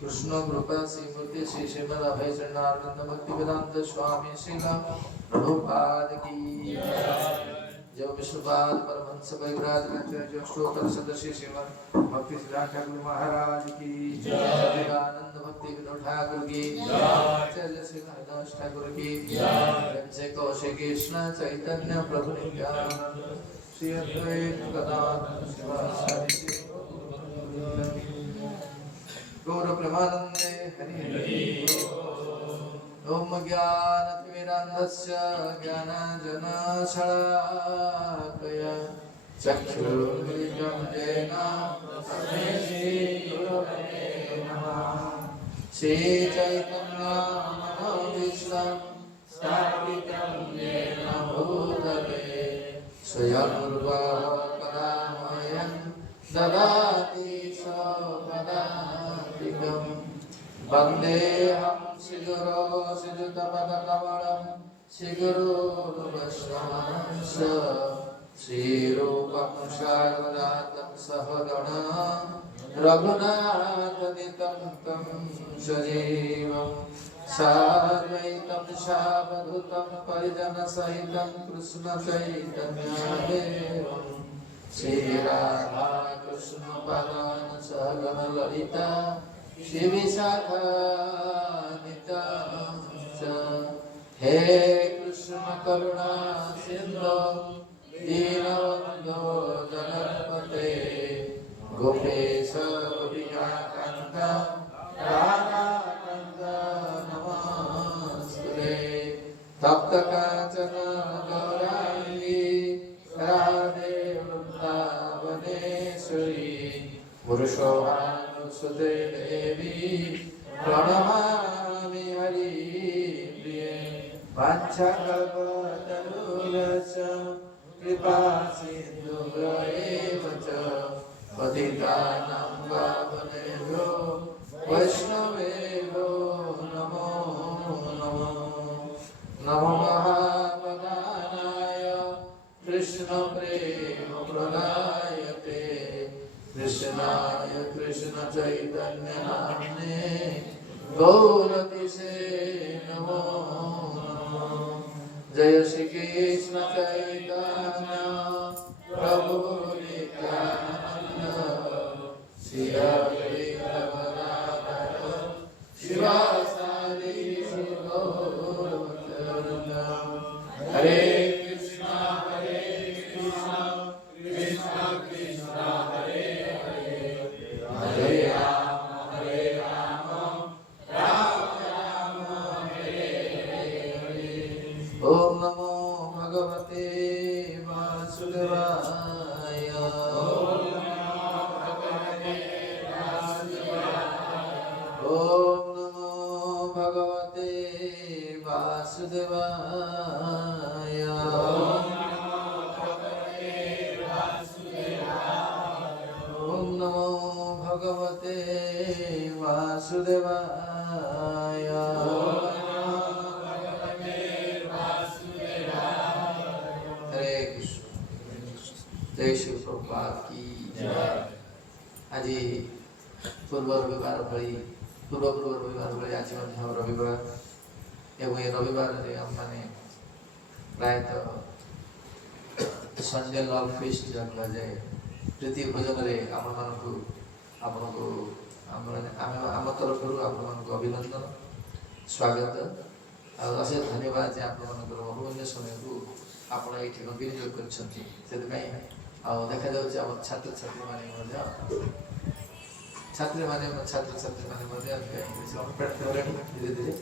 कृष्ण कृपा श्रीमूर्ति श्री श्रीमद अभय चरणारविंद भक्ति वेदांत स्वामी श्रील प्रभुपाद की जय। विष्णुपाद परमहंस परिव्राजकाचार्य अष्टोत्तर सदस्य श्रीमद भक्ति सिद्धार्थ ठाकुर महाराज की जय। आनंद भक्ति विनोद ठाकुर की जय। श्री हरिदास ठाकुर की जय। कौशिक कृष्ण चैतन्य प्रभु नित्यानंद श्री अद्वैत गदाधर शिवासादि गौर प्रेमानंदे हरि ओम ज्ञानतिमिरान्धस्य ज्ञानाञ्जनशलाकया चक्षुरुन्मिलितं येन तस्मै श्रीगुरवे नमः। श्रीचैतन्य मनोभीष्टं स्थापितं येन भूतले स्वयं रूपः कदा मह्यं ददाति स्वपदान्तिकम्। वन्देऽहं श्रीगुरो श्रीयुतपदकमलं श्रीगुरुर्वैष्णवंश श्रीरूपं साग्रजातं सहगणा रघुनाथनितं तं सजीवं साद्वैतं सावधूतं परिजनसहितं कृष्णचैतन्यदेवं श्रीराधा कृष्णपादान् सहगण ललिता श्रीविशाखान्विता च। हे कृष्ण करुणा सिन्धो दीनबन्धो जगत्पते गोपेश गोपिकान्त राधाकान्त नमः। तप्त कांचन गौरांगी राधे वृंदावनेश्वरी पुरुषोहानुसुते देवी प्रणमामि हरिप्रिये वाञ्छाकल्पतरुश्च कृपा सिन्धुभ्येव च पतितानां पावनेभ्यो वैष्णवेभ्यो नमो नमः नमो महावदानाय कृष्णप्रेम प्रदायते कृष्णाय कृष्ण चैतन्य नाम्ने गौरतिसे नमो नमः जय श्री कृष्ण चैतन्य प्रभु नित्यानंद श्री अद्वैत गदाधर शिवासादि गौर भक्तवृंद हरे कृष्णा कृष्णा कृष्णा हरे हरे हरे राम राम राम हरे हरे ओम नमो भगवते वासुदेवाय ओम नमो भगवते वासुदेवाय ओम नमो भगवते वासुदेवाय हरे कृष्ण जय श्री प्रभुपाद की जय आज पूर्व रविवार भली पूर्व रविवार भली आज रविवार एवं ये रविवार मैंने प्रायतः संडे लव फिस्ट जहाँ कहुए प्रीति भोजन आम तरफ अभिनंदन स्वागत अशेष धन्यवाद जे अमूल्य समय को आप विनियोग कर देखा जाऊँ आम छात्र छात्री मैंने धीरे धीरे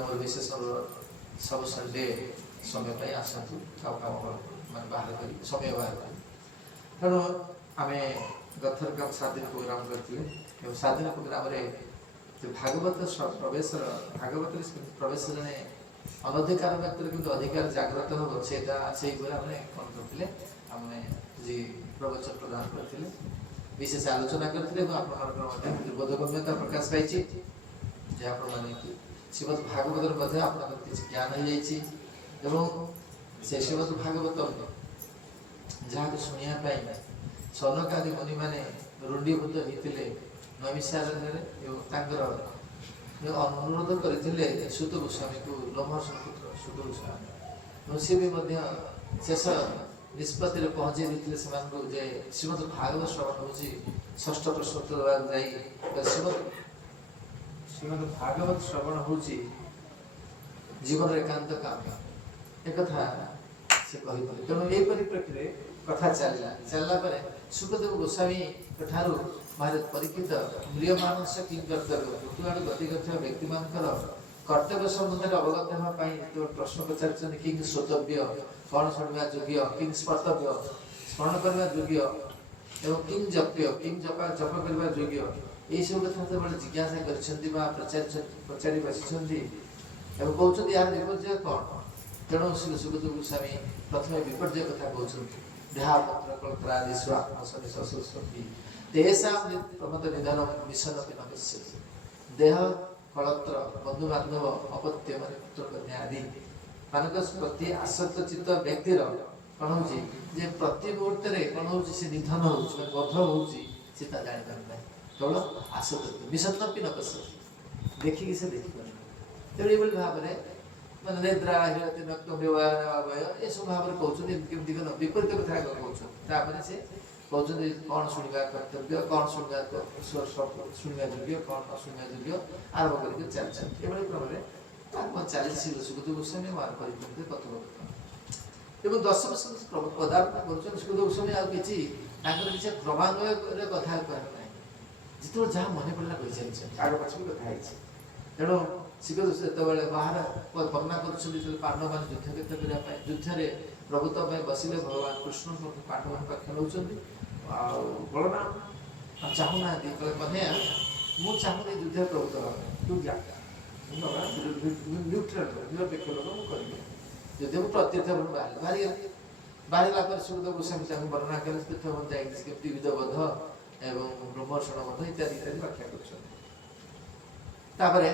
मोर विशेष सब संडे समय आसतु काम मैं बाहर कर समय बाहर कर तेणु आम गथर काम 7 दिन प्रोग्राम करते 7 दिन प्रोग्राम भागवत प्रवेश प्रवेश जड़े अनधिकार व्यक्ति किंतु अधिकार जागृत हो से कौन करते जी प्रवचन प्रदान करते विशेष आलोचना करते बोधगम्यता प्रकाश पाई जहाँ श्रीमद भागवत आप ज्ञान हो जाए से श्रीमद भागवत जहाँ शुणा सनकादि मुनि मैंने रुंडीभूत होते नैमिषारण्य अनुरोध करते सुत गोस्वामी को लोमहर्षण पुत्र सुत गोस्वामी सी भी शेष निष्पत्ति पहुँचे देते श्रीमद भागवत श्रवण हूँ षष्ठ प्रश्नोत्तर जाए श्रीमद भागवत श्रवण हूँ जीवन एकांत काम एक से कही तेणु यही परिप्रेक्षी कथा चलला सुखदेव गोस्वामी ठारू महाराज परीक्षित म्रियमान से कि कर्तव्य मृत्यु आड़ गति कर व्यक्ति मान कर्तव्य संबंध में अवगत होगापी प्रश्न पचार कि श्रोतव्य कौन शुणा योग्य कि स्पर्तव्य स्मरण करने योग्य एवं कि जप्य कि जप करने योग्य यही सब कथा जो जिज्ञासा पचारि बसी कहते यार विपर्य कौन तेणु श्री सुखदेव गोस्वामी प्रथम विपर्य कथा कहते देहापत्र कल्परादि स्वात्मसनि सशस्वी देशा प्रमद निधन मिशन न पश्यति देह कलत्र बंधु बांधव अपत्य मान पुत्र कन्या आदि मानक प्रति आसक्त चित्त व्यक्तिर कौन हो प्रति मुहूर्त कौन हो निधन हो बद्ध हो जानी पार ना केवल आसक्त मिशन न पश्यति देखिकी से देखिपार तेणु ये भाव में मैंने निद्रा हिरति नक्त व्यवहार अभय ये सब भाव में कहते कमी विपरीत कथा कहते से कहते कौन शुणा कर्तव्य कौन शुणा शुणा योग्य कौन न शुणा योग्य आरंभ करके चलते क्रम में चली सुखदेव गोस्वामी मार परिप्रेक्षित कथोपकथन एवं 10 वर्ष पदार्पण कर सुखदेव गोस्वामी आगे किसी क्रमान्वय कथा कहना ना जिते जहाँ मन पड़ा कही चलते आग पछ भी कथा तेणु ଶ୍ରୀକୃଷ୍ଣ ଯେତେବେଳେ ବାହାର ବର୍ଣ୍ଣନା କରୁଛନ୍ତି ଯେତେବେଳେ ପାଣ୍ଡବମାନେ ଯୁଦ୍ଧ କ୍ଷେତ୍ର କରିବା ପାଇଁ ଯୁଦ୍ଧରେ ପ୍ରଭୁତ୍ୱ ପାଇଁ ବସିଲେ ଭଗବାନ କୃଷ୍ଣ ପାଣ୍ଡବଙ୍କ ପାଖରେ ରହୁଛନ୍ତି ଆଉ ବଳରାମ ଚାହୁଁନାହାନ୍ତି କହିଲେ କହ୍ନେୟା ମୁଁ ଚାହୁଁନି ଯୁଦ୍ଧରେ ପ୍ରଭୁତ୍ୱ ହେବା ପାଇଁ ତୁ ଯା ନିରପେକ୍ଷ ଲୋକ ମୁଁ କରିବି ଯଦି ମୁଁ ପ୍ରତ୍ୟକ୍ଷ ବାହାରିଲା ପରେ ସୁଖଦେବ ଗୋସ୍ୱାମୀ ତାଙ୍କୁ ବର୍ଣ୍ଣନା କଲେ ତୀର୍ଥବନ ଯାଇକି କେମିତି ବିଧବଧ ଏବଂ ବ୍ରହ୍ମର୍ଷଣ ବଧ ଇତ୍ୟାଦି ଇତ୍ୟାଦି ବ୍ୟାଖ୍ୟା କରୁଛନ୍ତି। ତାପରେ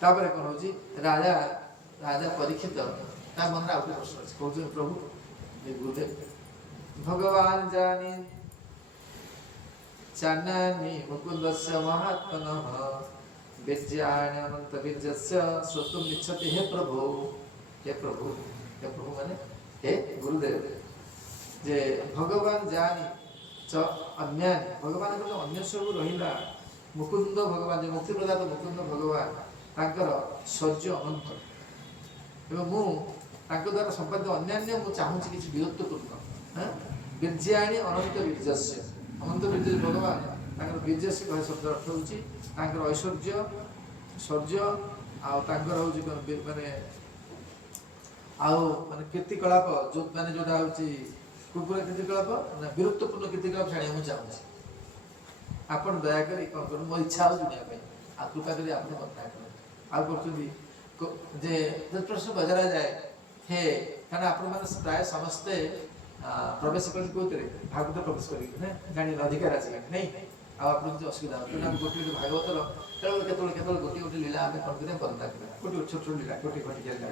ତାପରେ କଣ ହଉଛି ରାଜା ରାଜା ପରୀକ୍ଷିତ ତା ମନରେ ଆଉ ଗୋଟେ ପ୍ରଶ୍ନ ଅଛି କହୁଛନ୍ତି ପ୍ରଭୁ ଗୁରୁଦେବ ଭଗବାନ ଜାଣି ଚାନାନି ମୁକୁନ୍ଦସ୍ୟ ମହାତ୍ମନଃ ବିଦ୍ୟାଣି ଅନନ୍ତ ବୀର୍ଯ୍ୟସ୍ୟ ଶ୍ରୋତୁଂ ଇଚ୍ଛତି ହେ ପ୍ରଭୁ ମାନେ हे गुरुदेव जे भगवान जानी च अन्यानि भगवान को अन्य सब रहिला मुकुंद भगवान जे मुक्ति प्रदाता मुकुंद भगवान तांकर शौर्य अनंत एवं मु तांको द्वारा संपादित अन्यान्य मु चाहूची किछि विरक्तपूर्ण हां विद्यानि अनंत बीर्यस्य अनंत बीर्य भगवान तांकर बीर्यस्य कह शब्द अर्थ होची तांकर ऐश्वर्य शौर्य आ तांकर होची माने आउ माने कीर्तिकलाप जो माने जोटा होची कुकुर कीर्तिकलाप ना विरक्तपूर्ण कीर्तिकलाप जानिया मु चाहूची आपण दया करी कोन करू मो इच्छा हो दुनिया पे आ कृपा करी आपण बता करू आ करछुदी जे जब प्रश्न बजरा जाए हे कारण आपण माने प्राय समस्त प्रवेश करी कोतरे भागवत प्रवेश करी ने जानि अधिकार আছে नहीं आ आपण जो असुविधा तो ना गोटी भागवत रो केतोल गोटी लीला आमे कोन करे बंदा करे गोटी छोट छोट लीला गोटी लीला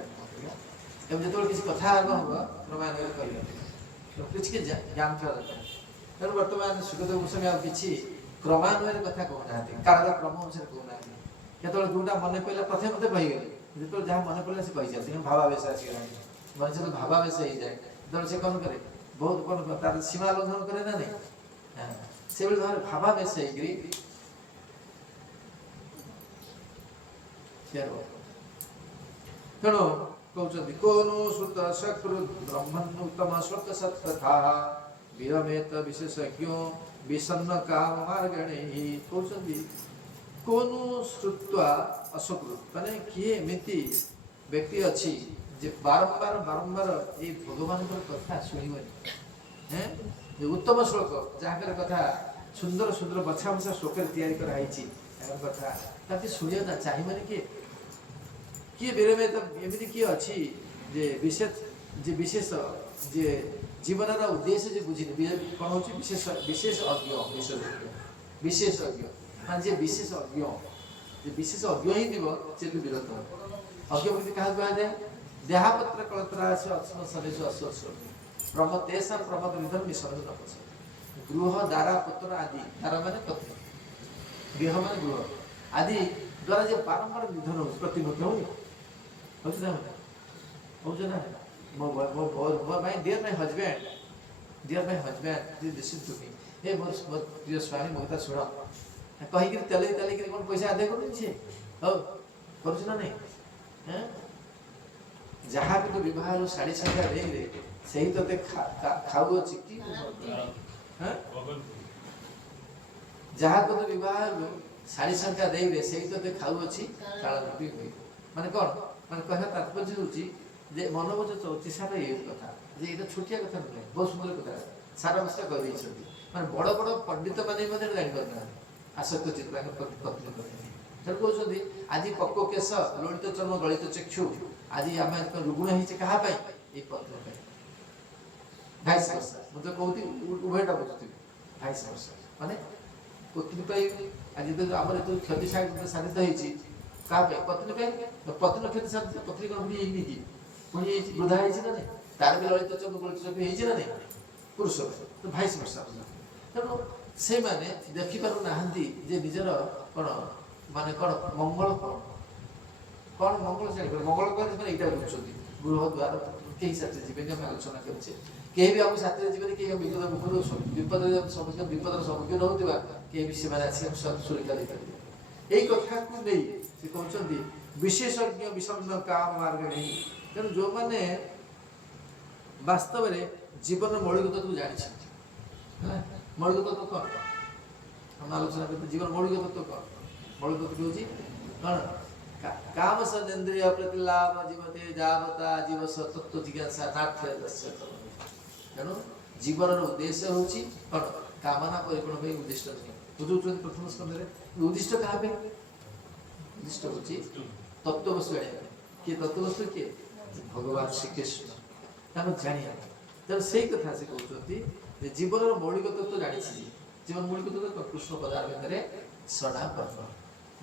एवं जो किसी कथा आरंभ होगा प्रमाण कहिए तो किसी के ज्ञान था तेणु वर्तमान सुखदेव गोस्वामी आ किसी क्रमान्वय कथा कहना काल क्रम अनुसार कहना केतल जोटा मन पड़े प्रथम मत कहीगले जो जहाँ मन पड़ा से कही जाए भावावेश आसगला मनुष्य तो भावावेश हो जाए जो से कौन करे बहुत कौन तार सीमा लंघन करे ना नहीं से भाव भावावेश तेणु कहते कोनो श्रुत शक्रु ब्रह्मन् उत्तम श्लोक सत्कथा विरमेत विशेषज्ञ विषन्न काम मार्गणे कहते कोनो श्रुत्वा अशकृत माने किए एमती व्यक्ति अच्छी जे बारंबार ये भगवान कथा शुणिबनी हैं जे उत्तम श्लोक जहाँकर कथा सुंदर सुंदर बछा बछा श्लोक तैयारी कराई कथा ताकि शुणिया ना चाहिए कि किए बेरे में तो एमती किए अच्छी जे विशेष जे जीवन उद्देश्य जे बुझी कौन हो विशेष अज्ञ विशेषज्ञ हाँ जे विशेष अज्ञ ही थी से विरत अज्ञ प्रति क्या कहुए देहापत्र कलतरा से अक्षम सदेश अश्वत्स प्रमतेशा प्रमद निधन मिशन गृह दारा पुत्र आदि दारा माने पत्र गृह माने गृह आदि द्वारा जो बारंबार निधन हो प्रतिमुख हो my dear my husband listen to me हे मोर प्रिय स्वामी मोर कथा सुनो कहि कि तले कि कोन पैसा आदे करू छी हो करू ना नहीं हैं जहां भी तो विवाह रो साड़ी संख्या दे रे सही तो ते खाऊ अछि कि हैं जहां को तो विवाह रो साड़ी संख्या दे रे सही तो ते खाऊ अछि काला रुपी होई माने कोन माने कहना तात्पर्य होची जे मनोबोध चौतीसा रे ये कथा जे एटा छोटिया कथा नहीं बहुत सुंदर कथा सारा अवस्था कर दै छथि माने बड़ बड़ पंडित माने मध्ये जानि करना आसक्त चित्त पत्नी करते तर कहउछथि आजि पक्को केश लोलित चर्म गलित चक्षु आजि आमे रुग्ण हिचे कहा पाई ए पत्र पाई भाइस वर्षा म तो कहउति उभयटा बुझथि भाइस वर्षा माने पत्नी पाई आजि तो हमर तो क्षति साधित हिची का पत्नी पाई पत्नी क्षति साधित पत्नी कोन भी हिनी की पुणी वृद्धा हिची ना नहीं तार भी ललित चर्म गलित चक्षु हिची ना नहीं पुरुष तो भाइस वर्षा तेणु से माने देखि पारु नाहंती जे निजर कोन माने कोन मंगल कोन मंगल से मंगल कोन माने एटा बुझछथि गृह द्वार के साथे जीवन में आलोचना करछे के भी हम साथे जीवन के विपद विपदर सम्मुखीन होतिबा के भी से माने आसी हम सुरक्षा दे पारिबे एई कथा को नै से कहउछथि विशेषज्ञ विषन्न काम मार्ग नै तेणु जो माने वास्तव रे जीवन मौलिक तत्व जानि छथि ମୌଳିକ ତତ୍ତ୍ୱ କ'ଣ? ଆମେ ଆଲୋଚନା କରିତେ ଜୀବନ ମୌଳିକ ତତ୍ତ୍ୱ କ'ଣ? ମୌଳିକ ତତ୍ତ୍ୱ ହେଉଛି କ'ଣ? କାମ ସନେନ୍ଦ୍ରିୟ ପ୍ରତିଲାଭ ଜୀବତେ ଯାବତା ଜୀବ ତତ୍ତ୍ୱ ଜିଜ୍ଞାସା ନାର୍ଥ ଦସ୍ୟ। ତେଣୁ ଜୀବନର ଉଦ୍ଦେଶ୍ୟ ହେଉଛି କ'ଣ? କାମନା ପରିପୂର୍ଣ୍ଣ ପାଇଁ ଉଦ୍ଦିଷ୍ଟ ନୁହେଁ। ବୁଝୁଛନ୍ତି ପ୍ରଥମ ସ୍କନ୍ଧରେ ଉଦ୍ଦିଷ୍ଟ କାହା ପାଇଁ? ଉଦ୍ଦିଷ୍ଟ ହେଉଛି ତତ୍ତ୍ୱବସ୍ତୁ ଜାଣିବା ପାଇଁ। କିଏ ତତ୍ତ୍ୱବସ୍ତୁ? କିଏ? ଭଗବାନ ଶ୍ରୀକୃଷ୍ଣ। ତାଙ୍କୁ ଜାଣିବା। ତେଣୁ ସେଇ କଥା ସେ କହୁଛନ୍ତି ଯେ ଜୀବନର ମୌଳିକ ତତ୍ତ୍ୱ ଜାଣିଛି। ଜୀବନ ମୌଳିକ ତତ୍ତ୍ୱ କୃଷ୍ଣ ପଦାର ଭିତରେ ଶରଣାପନ୍ନ।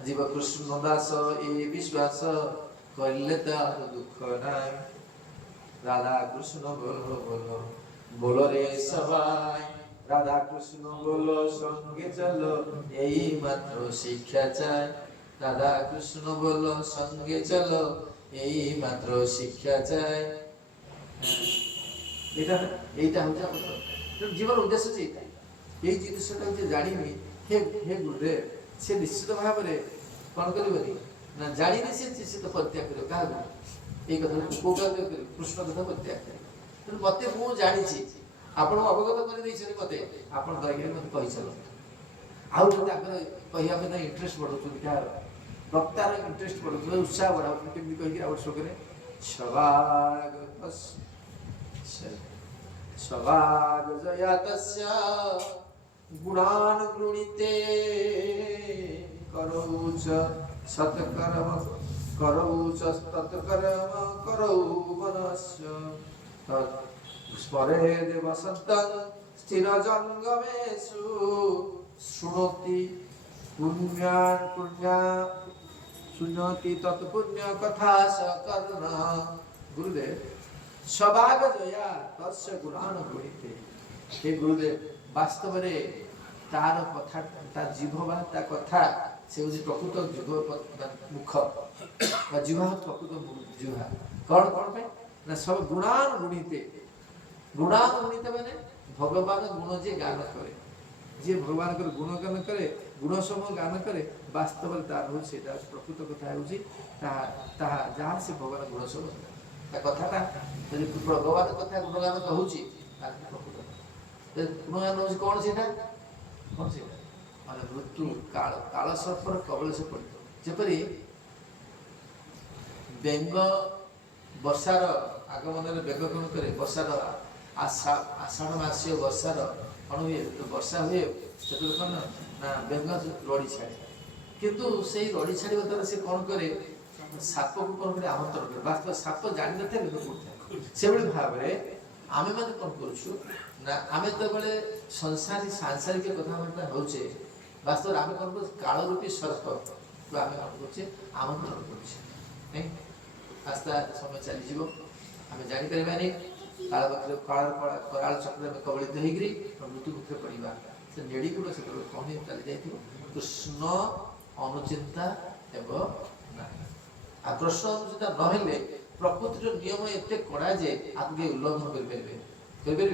জীব কৃষ্ণ দাস এই বিশ্বাস করলে তার দুঃখ নাই। রাধা কৃষ্ণ বলো বলো বলো রে সবাই, রাধা কৃষ্ণ বলো সঙ্গে চলো এই মাত্র শিক্ষা চাই। রাধা কৃষ্ণ বলো সঙ্গে চলো এই মাত্র শিক্ষা চাই। এইটা হচ্ছে আমার জীবন উদ্দেশ্য। এইটা এই জিনিসটা হচ্ছে জানিনি হে হে গুরুদেব, সে নিশ্চিত ভাবে କ'ଣ କରିବନି ନା ଜାଣିନି ସେ ତ ପରିତ୍ୟାଗ କରିବ। କାହାକୁ? ଏଇ କଥା କୋଉ କାହାକୁ କରିବ? କୃଷ୍ଣ କଥା ପରିତ୍ୟାଗ କରିବ। ତେଣୁ ମତେ ମୁଁ ଜାଣିଛି, ଆପଣ ଅବଗତ କରିଦେଇଛନ୍ତି ମତେ, ଆପଣ ଦୟାକରି ମତେ କହିଚାଲନ୍ତୁ। ଆଉ ଯଦି ତାଙ୍କର କହିବା ପାଇଁ ଇଣ୍ଟରେଷ୍ଟ ବଢଉଛନ୍ତି, କାହାର? ବକ୍ତାର ଇଣ୍ଟରେଷ୍ଟ ବଢଉଛନ୍ତି, ଉତ୍ସାହ ବଢାଉଛନ୍ତି। କେମିତି କହିକି ଆଉ ଶ୍ଲୋକରେ ସ୍ୱଭାଗ ଜୟାତସ୍ୟ ଗୁଣାନ ଗୃଣୀତେ କରଉଚ ସତ୍କର୍ମ କରଉଚ ତତ୍କର୍ମ କରଉ ମନସ୍ୟ ସ୍ମରେଦ୍ ବସନ୍ତଂ ସ୍ଥିର ଜଙ୍ଗମେଷୁ ଶୃଣୋତି ଶୁଣୋତି ତତ୍ପୁଣ୍ୟ କଥା सकर्ण। गुरुदेव स्वभाग जया तस्य गुणान गृणीते। हे गुरुदेव, वास्तव में तार कथा ता जिह्वा ता कथा से हूँ प्रकृत मुख जिह्वा प्रकृत जिह्वा कौन कौन पे ना सब गुणान गुणीते। गुणान गुणीते माने भगवान गुण जे गान करे, जे भगवान कर गुण गान करे, गुण समूह गान करे, वास्तव में तार हो सेटा प्रकृत कथा होची ता जहाँ से भगवान गुण समूह ता कथाटा यदि भगवान कथा गुण गान कहूची प्रकृत गुण गान होची कौन सेटा कौन सेटा माने मृत्यु काल काल सर्पर कबल से पड़े। जेपरी बेंग वर्षार आगमन में बेग कौन करे? वर्षार आषाढ़ मासीय वर्षार कौन हुए? तो वर्षा हुए से कौन ना बेंग रड़ी छाड़े, किंतु से रड़ी छाड़ा द्वारा से कौन करे? साप को कौन करे? आमंत्रण करे। वास्तव साप जानी न थे से भाव में आम मैंने कौन करुछु ना आम तो बड़े संसारी सांसारिक कथबार्ता होचे, वास्तव आम कौन कर काल रूपी सर्प को आम कौन कर आमंत्रण करुचे नहीं। आस्ता समय चली जीव आम जापर काल काल कराल चक्र में कबलित होकर मृत्यु मुखे पड़ा से नेड़ी गुड़ से कौन चली जाइए कृष्ण अनुचिंता एवं कृष्ण अनुचिंता नहेले प्रकृतिर नियम एत कड़ा जे आपके उल्लंघन करें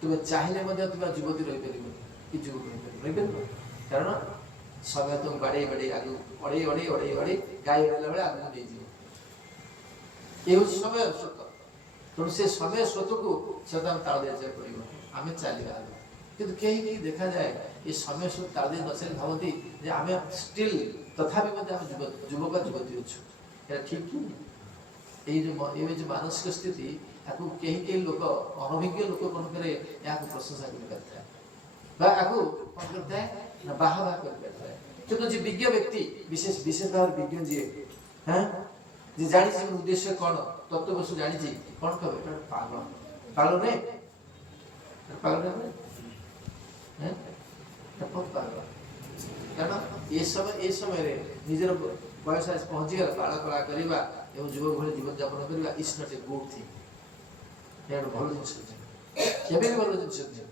तुम्हें चाहिए तुम युवती रही पार कि युवक रही पार कारण समय तुम बाड़े बाड़े आगे अड़े अड़े अड़े अड़े गाई अड़ेला बेले आगे नहीं जीव ये हूँ समय स्रोत। तेणु से समय स्रोत को सदा ताल दिया पड़ो आम चलवा कि कहीं कहीं देखा जाए ये समय स्रोत ताल दी नचल भावती आम स्टिल तथापि युवक युवती अच्छु ठीक कि ये जो मानसिक स्थिति कहीं लोक अनभिज्ञ लोक कौन करे प्रशंसा कर बाह बाह कर किंतु जो विज्ञ व्यक्ति विशेष विशेष भाव विज्ञ जी हाँ जी जानी उद्देश्य कौन तत्व वस्तु जानी कौन कहे पागल पागल नहीं पागल नहीं पागल कारण ये समय निजर बयस पहुँचीगला बाल कला करवा एवं युवक भाई जीवन यापन करवा is not a good thing भल जिन भल जिन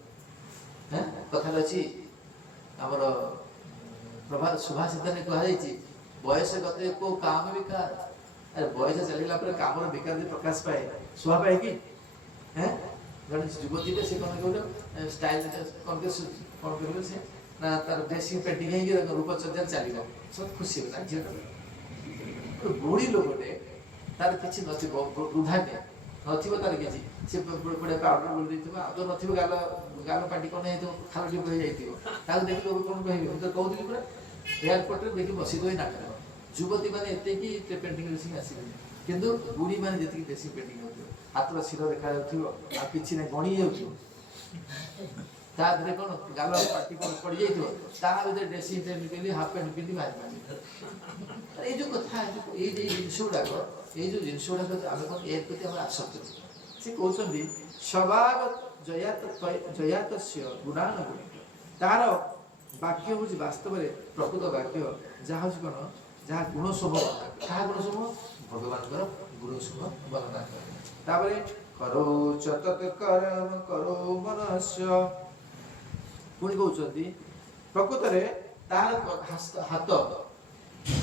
कथा अच्छी आमर प्रभात सुभाषित ने कहुई बयस गते को काम विकार। अरे बयस चलला काम विकार प्रकाश पाए शुआ पाए कि जन युवती से कौन कह स्टाइल कौन कर से ना तार ड्रेसिंग पेंटिंग रूपचर्या चलो सब खुशी होता झील बुढ़ी लोकटे तार किसी नथिब वृद्धा ने नथिब तार किछि से पड़े पाउडर बोल देथिबो आ तो नथिब गाल पाटी कोन हेतो खाली टिप हो जाइतिबो ताको देखि लोग कोन कहबे तो कहउथिली पुरा एयरपोर्ट रे देखि बसी दोई ना करे युवती माने एते की पेंटिंग रेसिंग आसीबे किंतु बुढ़ी माने जति देसी पेंटिंग होथिबो हाथ शिर देखा जाउथिबो आ किछि नै गणी जाउथिबो ता धरे कोन गाल पाटी कोन पड़ी जाइतिबो ता भीतर ड्रेसिंग टेबल के लिए हाफ पैंट पिंदी मार मारी ए जो कथा ए जे जिनसुडा को ए जो जिनसुडा को आमे कोन ए प्रति हम आसक्ति से कहउछन्दी स्वभाव जयातस्य गुणान तार वाक्य होछि वास्तव रे प्रकृत वाक्य जहा होछि कोन जहा गुण स्वभाव का गुण स्वभाव भगवान कर गुण स्वभाव वर्णना करे ताबरे करो चतत कर्म करो मनस्य पुणी कहउछन्दी प्रकृत रे तार हाथ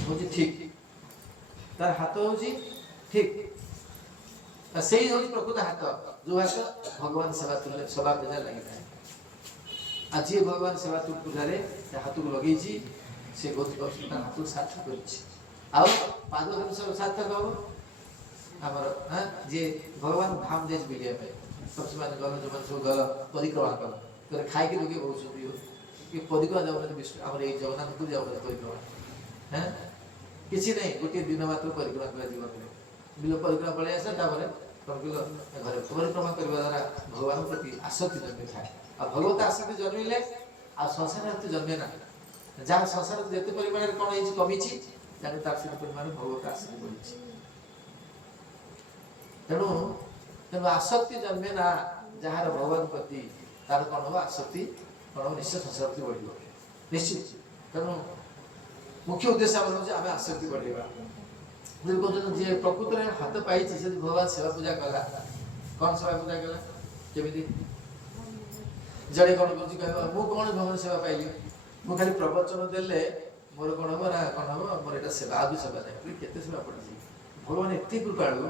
होछि ठीक तार हाथ होछि ठीक सेही होछि प्रकृत हाथ जो हाथ भगवान सेवा तुल्य सभा पूजा लागि थाए आज भगवान सेवा पूजा रे हाथ को लगेछि से गोत्र तार हाथ सार्थक करछि आ पाद सब सार्थक हो हमर हां जे भगवान धाम देश बिलिया पे सबसे माने गल जो मन सब गल परिक्रमा कर करे खाइ के लोगे बहुत सुदियो कि परिक्रमा जाउ विष्णु हमर ए जगन्नाथपुर जाउ परिक्रमा हैं किछि नै गोटे दिन मात्र परिक्रमा कर जीवन में बिलो परिक्रमा पळे आसे ताबरे बिलो घरे परिक्रमा करबा द्वारा भगवान प्रति आसक्ति जन्मे थाए आ भगवत आसक्ति जन्मिले आ संसार आसक्ति जन्मे ना जहाँ संसार जेते परिमाण रे कोन हेछि कमिछि जाने तार से परिमाण भगवत आसक्ति बढ़िछि तेणु आसक्ति जन्मे ना जहाँ भगवान प्रति तार कौन हो आसक्ति कौन निश्चय संसार प्रति बढ़ निश्चित तेणु मुख्य उद्देश्य आम आसक्ति बढ़ेगा जी प्रकृत में हाथ पाई भगवान सेवा पूजा कला कौन सेवा पूजा कला केमी जड़े कौन कह कौन भगवान सेवा पाइली मुझे खाली प्रवचन देले मोर कौन हम ना कौन हम मोर यहाँ सेवा आदि सेवा नहीं केते सेवा पड़ी भगवान एत कृपाणु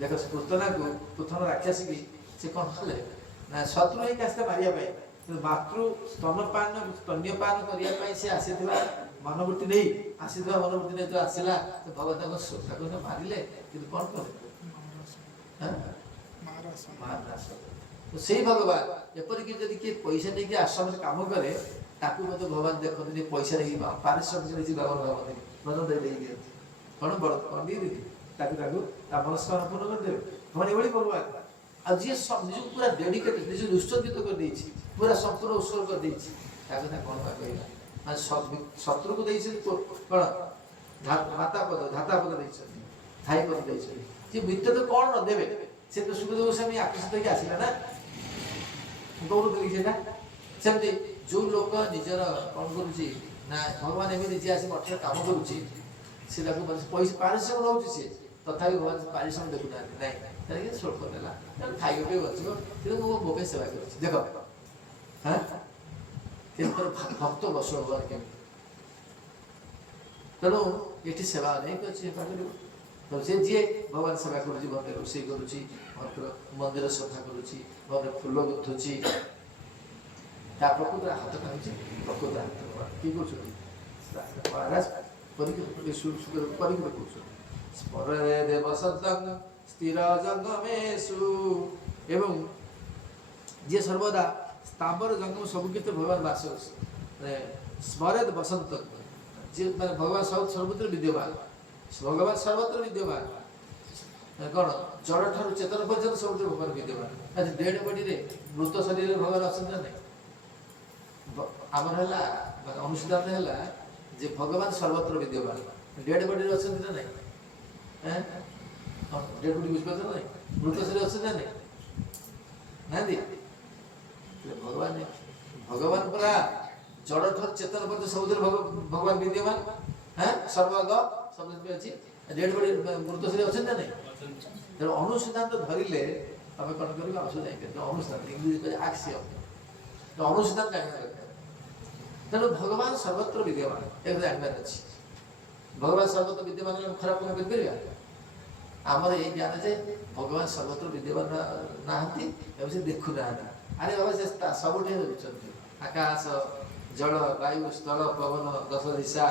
देख पुतना को पुथन राक्षस की से कौन कले ना शत्रु ही कास्ते मारिया पाए मातृ स्तनपान स्तन्यपान करिया पाए से आसीथिबा मनोवृत्ति नहीं आसीथिबा मनोवृत्ति नहीं तो आसिला तो भगवान को श्रद्धा को मारिले कि कौन करे हां महाराज तो सही भगवान एपरि कि यदि के पैसा नहीं के आश्रम में काम करे ताकू मत भगवान देखते पैसा नहीं पारिश्रमिक नहीं भगवान भावती मन दे दे कौन बड़ कौन दी ताकू मनस्कामना पूर्ण कर देवे भगवान एवढी भगवान आ जी निज पूरा डेडिकेटेड निज उत्सर्गित कर देछि पूरा संपूर्ण उत्सर्ग कर देछि ता कथा कोन बा कहला आ शत्रु को देछि कोन धाता पद देछि थाई पद देछि जे मित्र तो कोन न देबे से तो सुखदेव गोस्वामी आकर्षित होके आसिला ना गौर देछि ना सेमती जो लोक निजर कोन करूछि ना भगवान एमि जे आसी मठ काम करूछि से ताको पैसा पारिश्रम रहउछि से तथापि भगवान पारिश्रम देखुना नहीं ताके स्वल्प देला खाइयो पे बचिबो तेनु वो भोगे सेवा करछि देखो हां केतर भक्त बस भगवान के तेनु एठी सेवा नहीं करछि पाकरियो तो से जे भगवान सेवा करूछि भक्त रोषे करूछि मंदिर सफा करूछि भगवान फूल गुथुछि ता प्रकृत हाथ काछि प्रकृत हाथ की करूछि महाराज परिके सुकर परिके करूछि स्मरे देव सद्दंग स्थिर जंगमेषु एवं जे सर्वदा स्थावर जंगम सब कित भगवान वास स्मरे बसंत जे माने भगवान सर्वत्र विद्यमान भगवान सर्वत्र विद्यमान कौन जड़ ठारू चेतन पर्यंत सर्वत्र भगवान विद्यमान आज डेड बॉडी रे मृत शरीर भगवान अछन नहीं आमर हला अनुष्ठान हला जे भगवान सर्वत्र विद्यमान डेड बॉडी रे अछन नहीं हैं डेड बॉडी बुझ पाछन नहीं मृत शरीर अछन नहीं ना दी भगवान पूरा जड़ ठारू चेतन पर्यंत सर्वत्र भगवान विद्यमान हैं सर्वग सब में अछि डेड बॉडी मृत शरीर अछन नहीं तेणु अनुसंधान तो धरिले तमें कौन कर अनुसंधान इंग्लिश में आक्सियम तो अनुसंधान जानना दरकार तेणु भगवान सर्वत्र विद्यमान एक जानवर अच्छी भगवान सर्वत्र विद्यमान खराब कौन कर आमर ये ज्ञान जे भगवान सर्वत्र विद्यमान नाहंती एवं से देखु ना अरे बाबा से सबुठे रहउछंती आकाश जल वायु स्थल पवन दश दिशा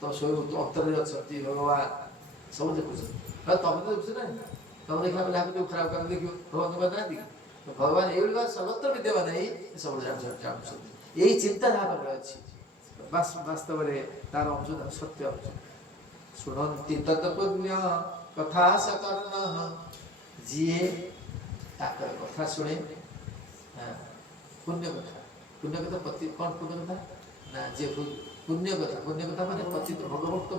तो सब अंतर रे अछंती भगवान सब देखुछंती तब तो देखुछ ना ତମ ଦେଖିଲା ପିଲା ହାକୁ ଖରାପ କାମ ଦେଖିବ ଭଗବାନ ବଦନାହାନ୍ତି କି? ଭଗବାନ ଏଇଭଳି ଭାବେ ସର୍ବତ୍ର ବିଦ୍ୟମାନ ହେଇ ସବୁ ଜାଣୁଛନ୍ତି। ଏଇ ଚିନ୍ତାଧାରା ଅଛି ବାସ୍ତବରେ ତାର ଅଂଶଧାର ସତ୍ୟ ଅଂଶ। ଶୁଣନ୍ତି ତତ୍ ପୁଣ୍ୟ କଥା ସକର୍ଣ୍ଣ, ଯିଏ ତାଙ୍କର କଥା ଶୁଣେ ପୁଣ୍ୟ କଥା। ପୁଣ୍ୟ କଥା ପତି କ'ଣ ପୁଣ୍ୟ କଥା ନା ଯିଏ ପୁଣ୍ୟ କଥା ମାନେ ପତିତ ଭଗବତ